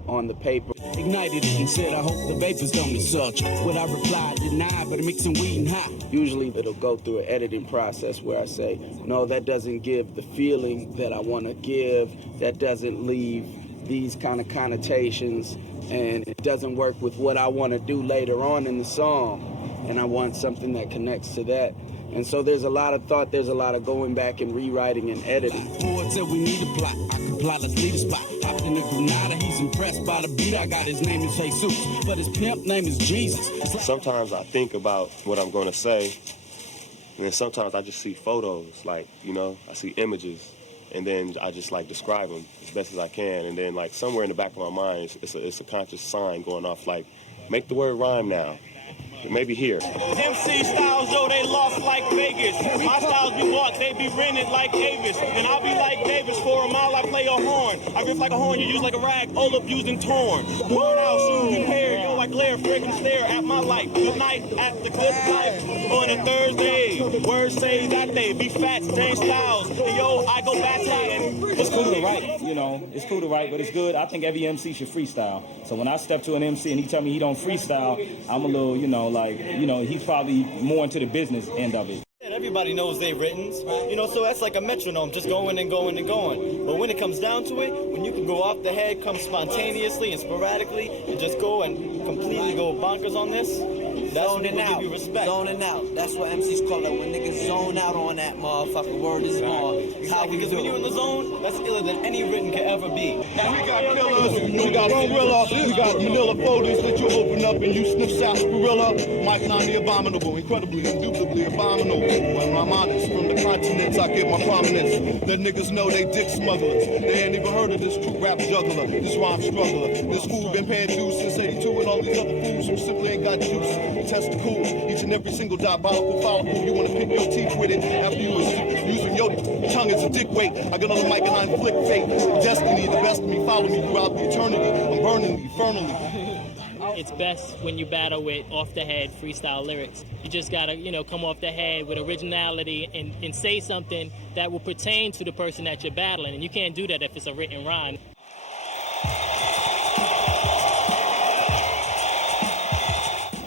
on the paper. Ignited it and said, I hope the vapors don't be such. What I replied, deny, but mixing weed and hot. Usually it'll go through an editing process where I say, no, that doesn't give the feeling that I want to give. That doesn't leave these kind of connotations. And it doesn't work with what I want to do later on in the song. And I want something that connects to that. And so there's a lot of thought, there's a lot of going back and rewriting and editing. Ford said we need a plot, I can plot, let's leave a spot. Hopped in the Granada, he's impressed by the beat I got, his name is Jesus, but his pimp name is Jesus. Sometimes I think about what I'm going to say, and then sometimes I just see photos, like, you know, I see images, and then I just like describe them as best as I can, and then like somewhere in the back of my mind, it's a conscious sign going off like, make the word rhyme now. Maybe here. MC styles, yo, they lost like Vegas. My styles be bought, they be rented like Davis. And I'll be like Davis, for a mile I play a horn. I riff like a horn, you use like a rag, all abused and torn. Worn out, shoes repaired, yo, I glare, freaking stare at my light. Good night at the good life on a Thursday. Words say that they be fat, James Styles. And yo, I go back and it's cool to write, you know, it's cool to write, but it's good. I think every MC should freestyle. So when I step to an MC and he tell me he don't freestyle, I'm a little, you know, like, you know, he's probably more into the business end of it. Everybody knows they've written, you know, so that's like a metronome, just going and going and going. But when it comes down to it, when you can go off the head, come spontaneously and sporadically, and just go and completely go bonkers on this, that's when people give you respect. Zoning out. That's what MCs call it. When niggas zone out on that motherfucker, word is born. Exactly, because when you're in the zone, that's iller than any written could ever be. Now we got killers, we got gorilla, we got manila folders that you open up and you sniff South Gorilla. Mike 9, the abominable, incredibly, indubitably abominable. When I'm honest, from the continents I get my prominence. The niggas know they dick smugglers. They ain't even heard of this true rap juggler, this rhyme struggler. This fool been paying dues since 82 and all these other fools who simply ain't got juice. Testicles, each and every single diabolical follicle. You wanna pick your teeth with it after you was using your tongue as a dick weight. I get on the mic and I inflict fate. Destiny, the best of me, follow me throughout the eternity. I'm burning eternally. It's best when you battle with off-the-head freestyle lyrics. You just gotta, you know, come off the head with originality and say something that will pertain to the person that you're battling. And you can't do that if it's a written rhyme.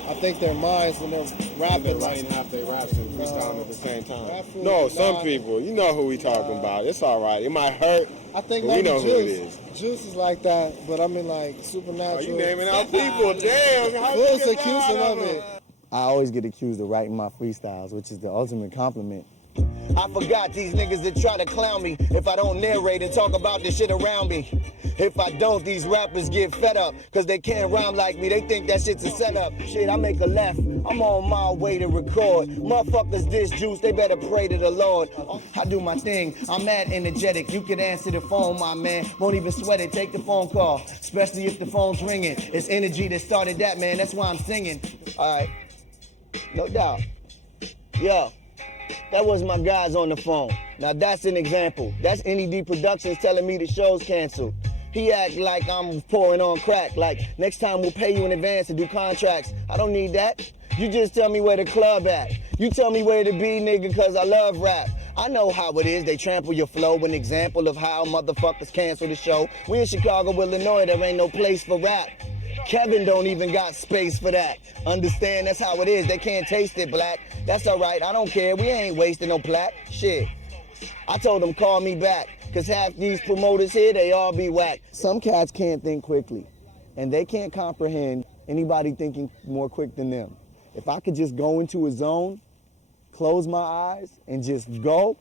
I think their minds when they're rapping. They're writing half their raps and freestyling at the same time. No, some people, you know who we talking about. It's all right. It might hurt, I think but we maybe know who it is. Juice is like that, but I mean like Supernatural. Oh, you naming out people? Damn, how Full you get execution that of it. I always get accused of writing my freestyles, which is the ultimate compliment. I forgot these niggas that try to clown me if I don't narrate and talk about the shit around me. If I don't, these rappers get fed up because they can't rhyme like me. They think that shit's a setup. Shit, I make a left. I'm on my way to record. Motherfuckers this juice, they better pray to the Lord. I do my thing. I'm mad energetic. You can answer the phone, my man. Won't even sweat it. Take the phone call, especially if the phone's ringing. It's energy that started that, man. That's why I'm singing. All right. No doubt. Yo. That was my guys on the phone. Now that's an example. That's NED Productions telling me the show's canceled. He act like I'm pouring on crack. Like, next time we'll pay you in advance to do contracts. I don't need that. You just tell me where the club at. You tell me where to be, nigga, cause I love rap. I know how it is, they trample your flow. An example of how motherfuckers cancel the show. We in Chicago, Illinois, there ain't no place for rap. Kevin don't even got space for that. Understand, that's how it is. They can't taste it, black. That's all right, I don't care. We ain't wasting no plaque. Shit. I told them call me back, cause half these promoters here, they all be whack. Some cats can't think quickly, and they can't comprehend anybody thinking more quick than them. If I could just go into a zone, close my eyes, and just go,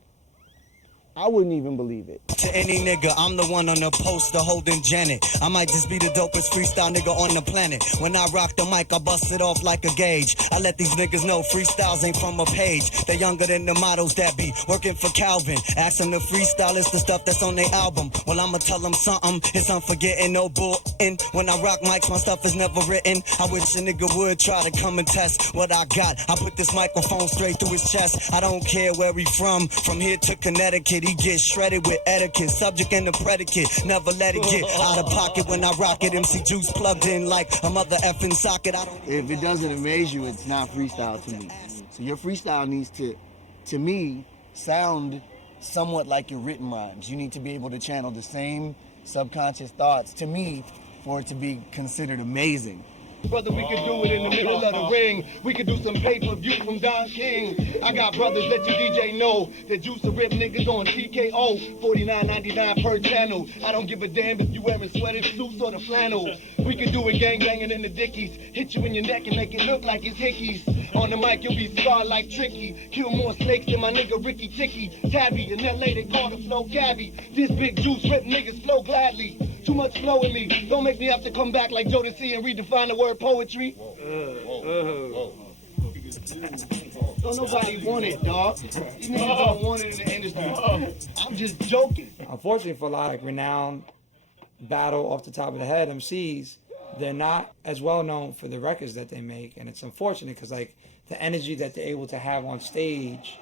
I wouldn't even believe it. To any nigga, I'm the one on the poster holding Janet. I might just be the dopest freestyle nigga on the planet. When I rock the mic, I bust it off like a gauge. I let these niggas know freestyles ain't from a page. They're younger than the models that be working for Calvin. Ask them to freestyle, it's the stuff that's on their album. Well, I'ma tell them something, it's unforgetting, no bull-in. When I rock mics, my stuff is never written. I wish a nigga would try to come and test what I got. I put this microphone straight through his chest. I don't care where he from here to Connecticut. He gets shredded with etiquette, subject and the predicate. Never let it get out of pocket when I rock it. MC Juice plugged in like a mother effing socket. If it doesn't amaze you, it's not freestyle to me. So your freestyle needs to me, sound somewhat like your written rhymes. You need to be able to channel the same subconscious thoughts to me for it to be considered amazing. Brother, we could do it in the middle of the ring. We could do some pay-per-view from Don King. I got brothers, let your DJ know that used to rip niggas on TKO, $49.99 per channel. I don't give a damn if you wearing sweated suits or the flannel. We could do it gang-banging in the dickies. Hit you in your neck and make it look like it's hickeys. On the mic, you'll be scarred like Tricky. Kill more snakes than my nigga Ricky Ticky. Tabby, in LA, they call the flow Gabby. This big juice rip niggas flow gladly. Too much flow in me. Don't make me have to come back like Jodeci and redefine the word poetry. Don't nobody want it, dog. These niggas don't want it in the industry. I'm just joking. Unfortunately, for a lot of renowned battle off the top of the head MCs, they're not as well known for the records that they make, and it's unfortunate because like the energy that they're able to have on stage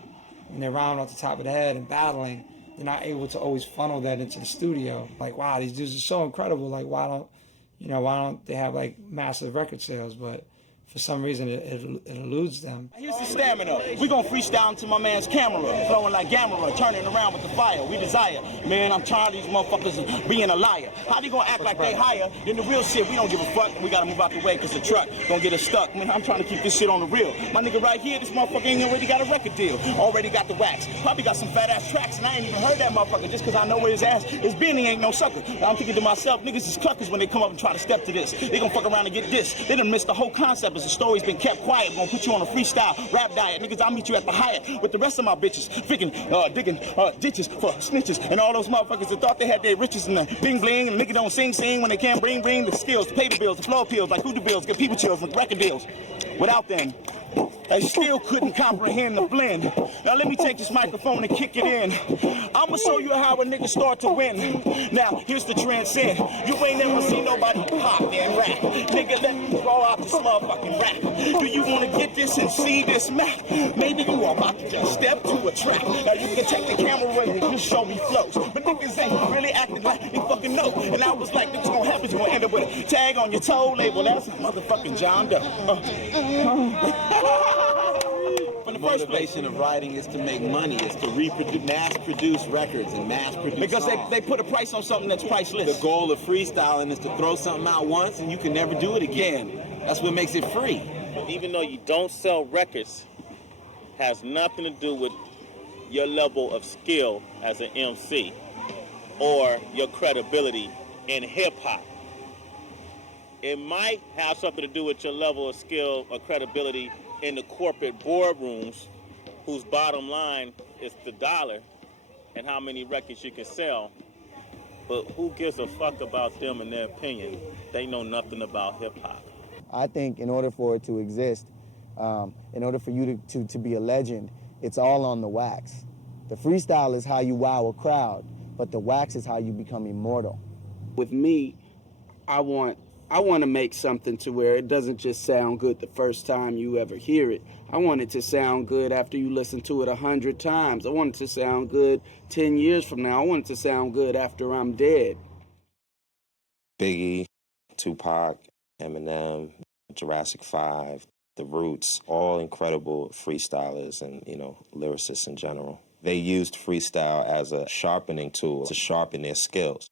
when they're rounding off the top of the head and battling, they're not able to always funnel that into the studio. Like, wow, these dudes are so incredible. Like, why don't they have like massive record sales? But for some reason, it eludes them. Here's the stamina. We gon' freestyle into my man's camera, flowing like Gamera, turning around with the fire. We desire. Man, I'm tired of these motherfuckers being a liar. How they gonna act like they higher than the real shit? We don't give a fuck. We gotta move out the way because the truck gonna get us stuck. Man, I'm trying to keep this shit on the real. My nigga right here, this motherfucker ain't already got a record deal. Already got the wax. Probably got some fat ass tracks, and I ain't even heard that motherfucker just because I know where his ass is been. He ain't no sucker. I'm thinking to myself, niggas is cluckers when they come up and try to step to this. They gonna fuck around and get this. They done missed the whole concept. The story's been kept quiet. Gonna put you on a freestyle rap diet. Niggas, I'll meet you at the Hyatt with the rest of my bitches. Digging ditches for snitches and all those motherfuckers that thought they had their riches and the bling bling and niggas don't sing when they can't bring the skills, to pay the bills, the flow appeals, like hoodoo bills, get people chills with record deals. Without them, I still couldn't comprehend the blend. Now let me take this microphone and kick it in. I'ma show you how a nigga start to win. Now, here's the transcend. You ain't never seen nobody pop and rap. Nigga, let me throw out this motherfucking rap. Do you wanna get this and see this map? Maybe you are about to just step to a trap. Now you can take the camera and just show me flows. But niggas ain't really acting like they fucking know. And I was like, what's gonna happen? You're gonna end up with a tag on your toe label. That's motherfucking John Doe. The motivation of writing is to make money, is to mass produce records and mass produce because songs. they put a price on something that's priceless. The goal of freestyling is to throw something out once and you can never do it again. That's what makes it free. Even though you don't sell records, has nothing to do with your level of skill as an MC or your credibility in hip-hop. It might have something to do with your level of skill or credibility in the corporate boardrooms whose bottom line is the dollar and how many records you can sell. But who gives a fuck about them and their opinion? They know nothing about hip-hop. I think in order for it to exist, in order for you to be a legend, it's all on the wax. The freestyle is how you wow a crowd, but the wax is how you become immortal. With me, I want to make something to where it doesn't just sound good the first time you ever hear it. I want it to sound good after you listen to it 100 times. I want it to sound good 10 years from now. I want it to sound good after I'm dead. Biggie, Tupac, Eminem, Jurassic 5, The Roots, all incredible freestylers and, lyricists in general. They used freestyle as a sharpening tool to sharpen their skills.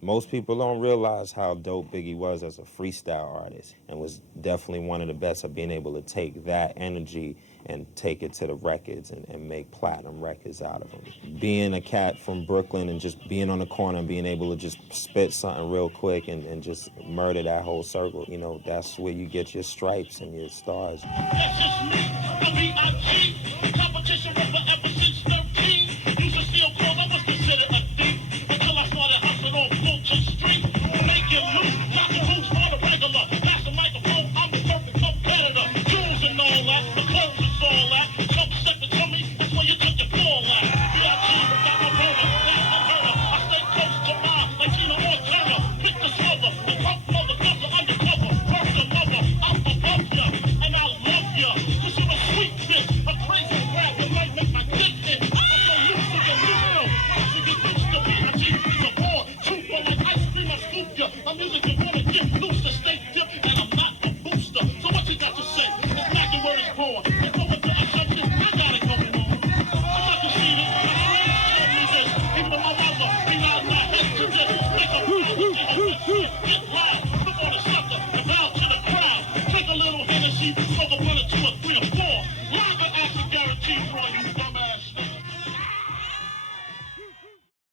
Most people don't realize how dope Biggie was as a freestyle artist and was definitely one of the best at being able to take that energy and take it to the records and make platinum records out of them. Being a cat from Brooklyn and just being on the corner and being able to just spit something real quick and just murder that whole circle, that's where you get your stripes and your stars. That's just me, the B.I.G. Competition rapper ever since 13. Used to steal clothes. Cause you're a sweet bitch, a crazy rap that might make my dick itch. I'm so loose as a needle. Once you get used to me, I cheat is a ball. Trooper like ice cream, I scoop ya. My music is wanna get loose, a steak dip, and I'm not a booster. So what you got to say? It's back and where it's born. It's over to assumption, I got it going on. I'm not conceited, I swear to tell you this. Even though my mother, we not my head to just make a get loud. Look on the sucker, and bow to the crowd. Take a little Hennessy, smoke a one or two or three or four. Lager action guaranteed for all you dumbass niggas.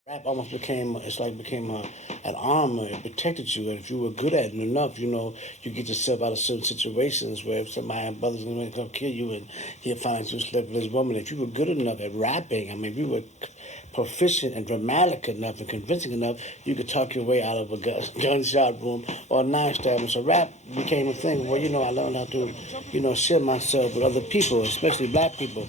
Rap almost became an armor. It protected you, and if you were good at it enough, you know, you get yourself out of certain situations where if somebody and brother's gonna come kill you, and he'll find you slept with his woman. If you were good enough at rapping, I mean, if you were proficient and dramatic enough and convincing enough, you could talk your way out of a gunshot room or a knife stab. So rap became a thing where, you know, I learned how to, you know, share myself with other people, especially black people.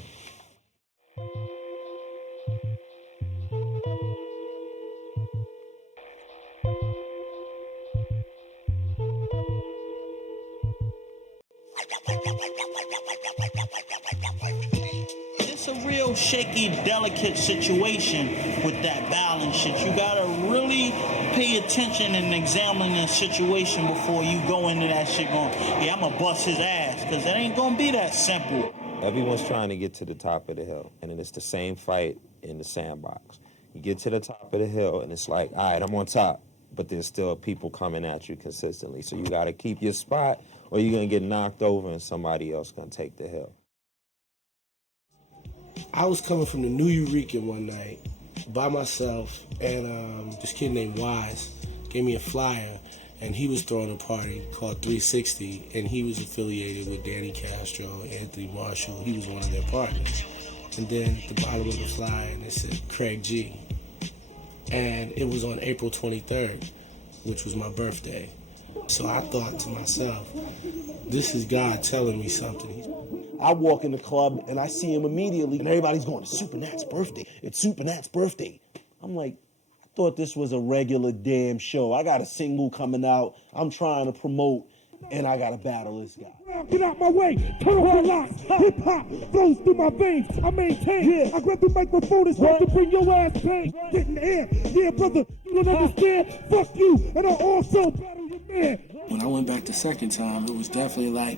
It's a real shaky, delicate situation with that balance shit. You gotta really pay attention and examine the situation before you go into that shit going, yeah, I'm gonna bust his ass, because it ain't gonna be that simple. Everyone's trying to get to the top of the hill, and then it's the same fight in the sandbox. You get to the top of the hill, and it's like, all right, I'm on top, but there's still people coming at you consistently. So you got to keep your spot, or you're going to get knocked over, and somebody else going to take the hill. I was coming from the New Eureka one night by myself, and this kid named Wise gave me a flyer, and he was throwing a party called 360, and he was affiliated with Danny Castro, Anthony Marshall. He was one of their partners. And then at the bottom of the flyer, and it said Craig G. And it was on April 23rd, which was my birthday. So I thought to myself, this is God telling me something. I walk in the club and I see him immediately, and everybody's going, it's Super Nat's birthday. It's Super Nat's birthday. I'm like, I thought this was a regular damn show. I got a single coming out. I'm trying to promote, and I got to battle this guy. Get out my way, turn on the locks. Hip hop flows through my veins. I maintain. I grab the microphone and start to bring your ass pain. Get in the air. Yeah, brother, you don't understand. Fuck you, and I'll also battle your man. When I went back the second time, it was definitely like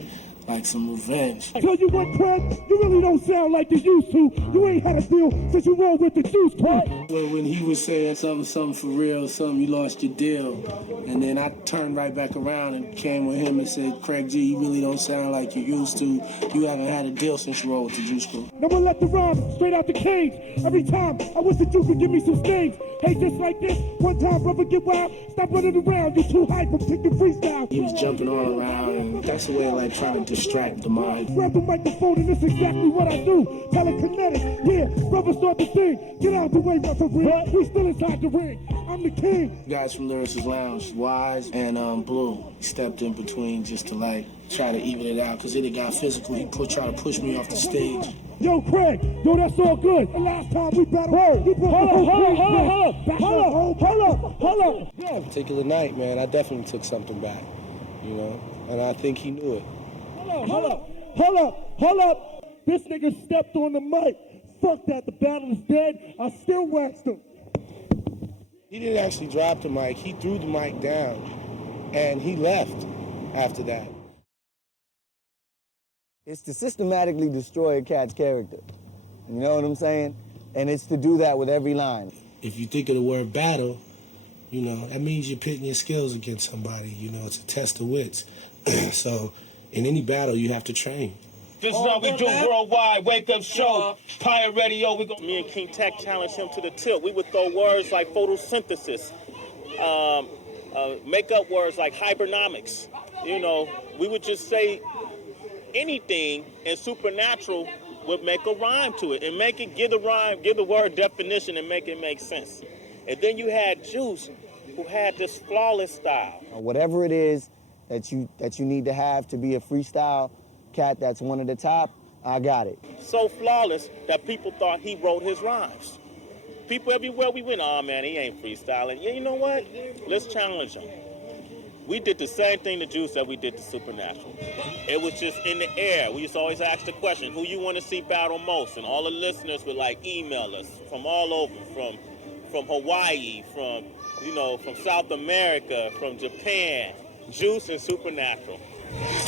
some revenge. Tell you what, Craig, you really don't sound like you used to. You ain't had a deal since you rolled with the juice Craig. When he was saying something for real, you lost your deal. And then I turned right back around and came with him and said, Craig G, you really don't sound like you used to. You haven't had a deal since you rolled with the juice crew. Now I'ma let the rhyme straight out the cage. Every time I wish that you could give me some stage. Hey, just like this, one time, brother, get wild. Stop running around, you're too hype, I'm taking freestyle. He was jumping all around, and that's the way of like trying to distract the mind. Grab the microphone and that's exactly what I do. Telekinetic, yeah, brother start the thing. Get out the way, referee. We still inside the ring. I'm the king. Guys from Lyricist Lounge, Wise and Blue, stepped in between just to like try to even it out, because then it got physical. He tried to push me off the stage. Yo, Craig, yo, that's all good. The last time we battled, you brought hold up. Yeah, particular night, man, I definitely took something back, you know, and I think he knew it. Hold up. This nigga stepped on the mic. Fuck that, the battle is dead. I still waxed him. He didn't actually drop the mic. He threw the mic down, and he left after that. It's to systematically destroy a cat's character. You know what I'm saying? And it's to do that with every line. If you think of the word battle, you know, that means you're pitting your skills against somebody. You know, it's a test of wits. So in any battle, you have to train. This is how we do worldwide wake-up show. Pirate Radio, me and King Tech challenged him to the tilt. We would throw words like photosynthesis, make up words like hybernomics. You know, we would just say anything, and Supernatural would make a rhyme to it and make it give the word definition and make it make sense. And then you had Juice, who had this flawless style. Whatever it is that you need to have to be a freestyle cat that's one of the top, I got it. So flawless that people thought he wrote his rhymes. People everywhere we went, oh man, he ain't freestyling. Yeah, you know what? Let's challenge him. We did the same thing to Juice that we did to Supernatural. It was just in the air. We used to always ask the question, who you want to see battle most? And all the listeners would like email us from all over, from Hawaii, from South America, from Japan, Juice and Supernatural.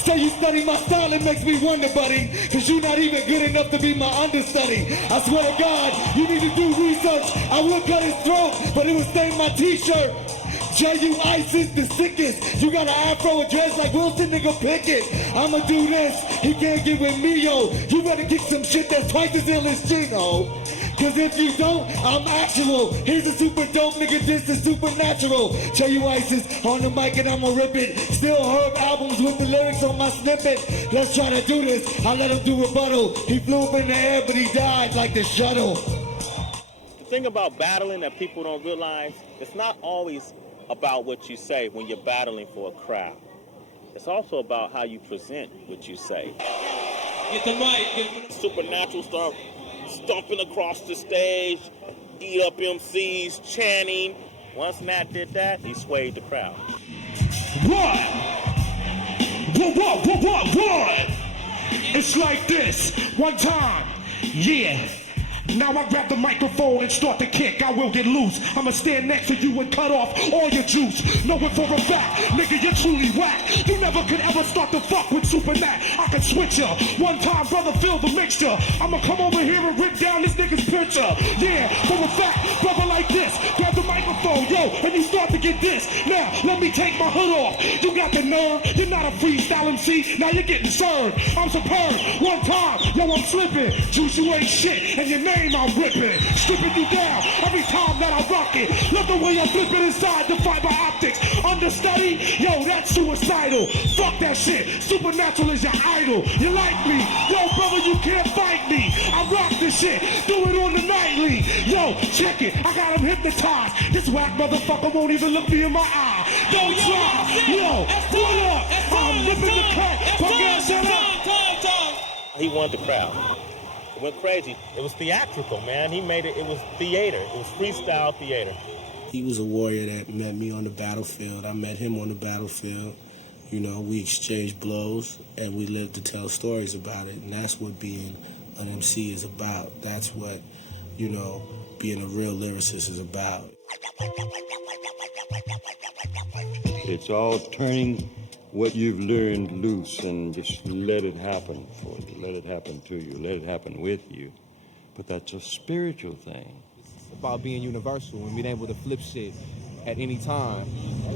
Say you study my style, it makes me wonder, buddy, cause you not even good enough to be my understudy. I swear to God, you need to do research. I would cut his throat, but it would stain my t-shirt. J.U. Ice is the sickest. You got an afro dress like Wilson, nigga, pick it. I'ma do this, he can't get with me, yo. You better kick some shit that's twice as ill as Chino. Cause if you don't, I'm actual. He's a super dope nigga, this is supernatural. J.U. Ice is on the mic and I'ma rip it. Still Herb albums with the lyrics on my snippet. Let's try to do this, I let him do rebuttal. He flew up in the air, but he died like the shuttle. The thing about battling that people don't realize, it's not always about what you say when you're battling for a crowd. It's also about how you present what you say. Get the mic. Supernatural start stomping across the stage, eat up MCs, chanting. Once Matt did that, he swayed the crowd. What? It's like this. One time, yeah. Now I grab the microphone and start to kick, I will get loose. I'ma stand next to you and cut off all your juice. Know it for a fact, nigga, you're truly whack. You never could ever start to fuck with Supernat. I can switch ya. One time, brother, feel the mixture. I'ma come over here and rip down this nigga's picture. Yeah, for a fact, brother like this. Grab the microphone, yo, and you start to get this. Now, let me take my hood off. You got the nerve, you're not a freestyle MC. Now you're getting served. I'm superb. One time, yo, I'm slipping. Juice, you ain't shit, and your name I'm ripping, stripping you down every time that I rock it. Love the way I flip it inside the fiber optics. Understudy, yo, that's suicidal. Fuck that shit. Supernatural is your idol. You like me? Yo, brother, you can't fight me. I rock this shit. Do it on the nightly. Yo, check it. I got him hypnotized. This whack motherfucker won't even look me in my eye. Don't try. Yo, what up? I'm ripping the cut. Fuck ass, shut up. He wanted the crowd. It went crazy. It was theatrical, man. He made it. It was theater. It was freestyle theater. He was a warrior that met me on the battlefield. I met him on the battlefield. You know, we exchanged blows, and we lived to tell stories about it. And that's what being an MC is about. That's what, you know, being a real lyricist is about. It's all turning what you've learned loose and just let it happen for you. Let it happen to you. Let it happen with you. But that's a spiritual thing. It's about being universal and being able to flip shit at any time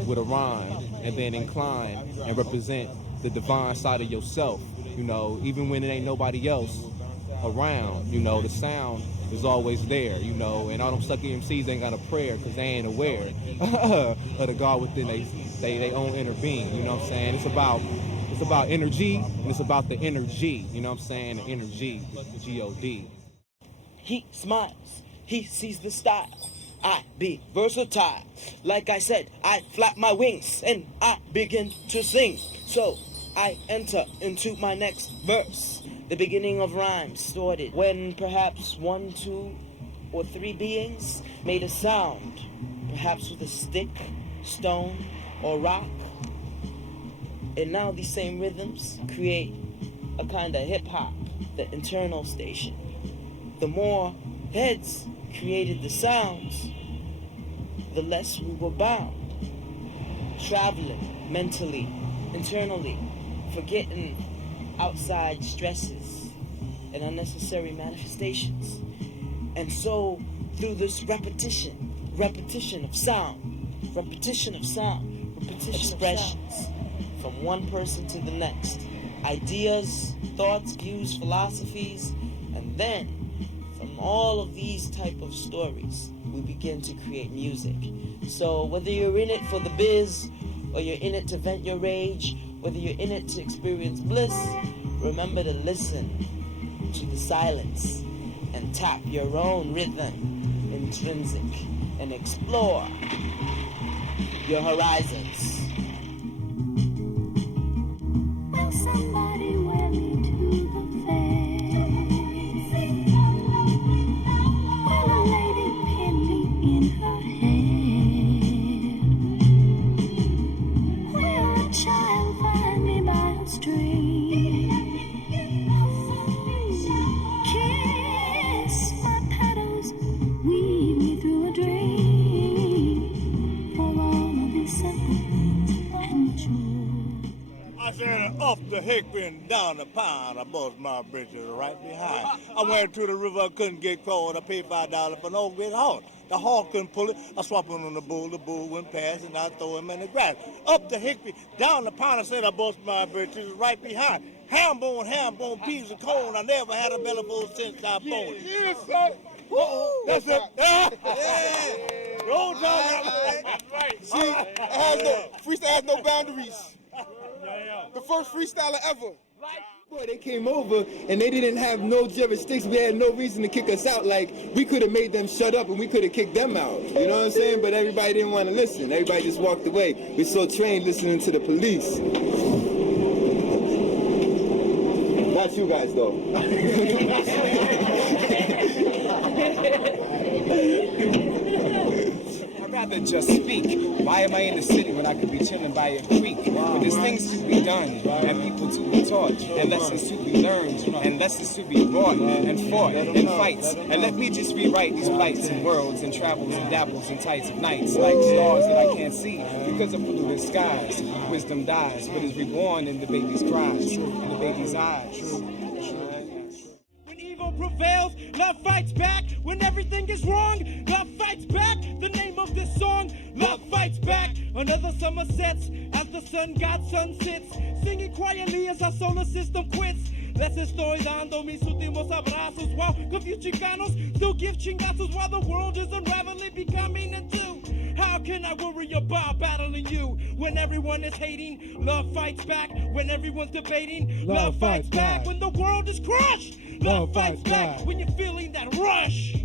with a rhyme and then incline and represent the divine side of yourself. You know, even when it ain't nobody else around, you know, the sound is always there, you know, and all them sucky MCs ain't got a prayer because they ain't aware of the God within they own inner being, you know what I'm saying? It's about energy, and it's about the energy, you know what I'm saying? The energy, G-O-D. He smiles, he sees the style. I be versatile. Like I said, I flap my wings and I begin to sing. So I enter into my next verse. The beginning of rhymes started when perhaps 1, 2, or 3 beings made a sound, perhaps with a stick, stone, or rock. And now these same rhythms create a kind of hip-hop, the internal station. The more heads created the sounds, the less we were bound. Traveling mentally, internally, forgetting outside stresses and unnecessary manifestations. And so through this repetition of sound, expressions from one person to the next, ideas, thoughts, views, philosophies, and then from all of these type of stories, we begin to create music. So whether you're in it for the biz, or you're in it to vent your rage, whether you're in it to experience bliss, remember to listen to the silence and tap your own rhythm, intrinsic, and explore your horizons. Will somebody wear me to the fair? Will a lady pin me in her hair? Will the hickory and down the pond, I bust my britches right behind. I went to the river, I couldn't get caught. I paid $5 for no great horse. The horse couldn't pull it. I swapped him on the bull went past, and I throw him in the grass. Up the hickory, down the pond, I said I bust my britches right behind. Ham bone, peas and corn. I never had a belly full since I born. Yes, sir. That's it. Yeah. Roll down. That's right. See, freestyle has no boundaries. The first freestyler ever. Boy, they came over and they didn't have no jurisdiction. We had no reason to kick us out. Like, we could have made them shut up and we could have kicked them out. You know what I'm saying? But everybody didn't want to listen. Everybody just walked away. We're so trained listening to the police. Not you guys, though. I'd rather just speak. Why am I in the city when I could be chilling by a creek? But there's things to be done, and people to be taught, and lessons to be learned, and lessons to be brought, and fought, and fights. And let me just rewrite these blights and worlds, and travels, and dabbles, and tights of nights, like stars that I can't see, because of polluted skies. Wisdom dies, but is reborn in the baby's cries, in the baby's eyes. When evil prevails, love fights back. When everything is wrong, love fights back. The name of this song, love fights back. Another summer sets as the sun godson sits, singing quietly as our solar system quits. Les estoy dando mis últimos abrazos while confused chicanos still give chingazos while the world is unraveling, becoming into. How can I worry about battling you when everyone is hating? Love fights back when everyone's debating. Love fights back when the world is crushed. Love fights back when you're feeling that rush.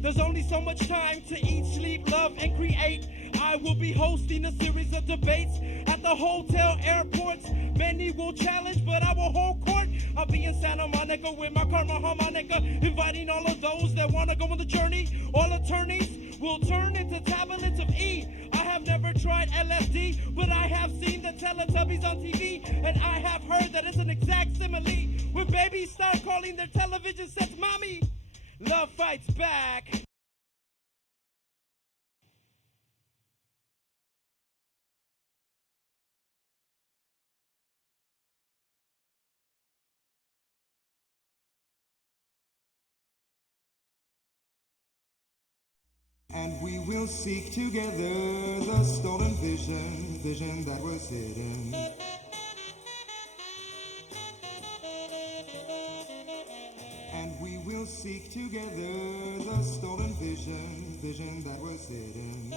There's only so much time to eat, sleep, love, and create. I will be hosting a series of debates at the hotel airports. Many will challenge, but I will hold court. I'll be in Santa Monica with my karma harmonica, inviting all of those that want to go on the journey. All attorneys will turn into tablets of E. I have never tried LSD, but I have seen the Teletubbies on TV, and I have heard that it's an exact simile. When babies start calling their television sets mommy, love fights back. And we will seek together the stolen vision that was hidden. And we will seek together the stolen vision that was hidden.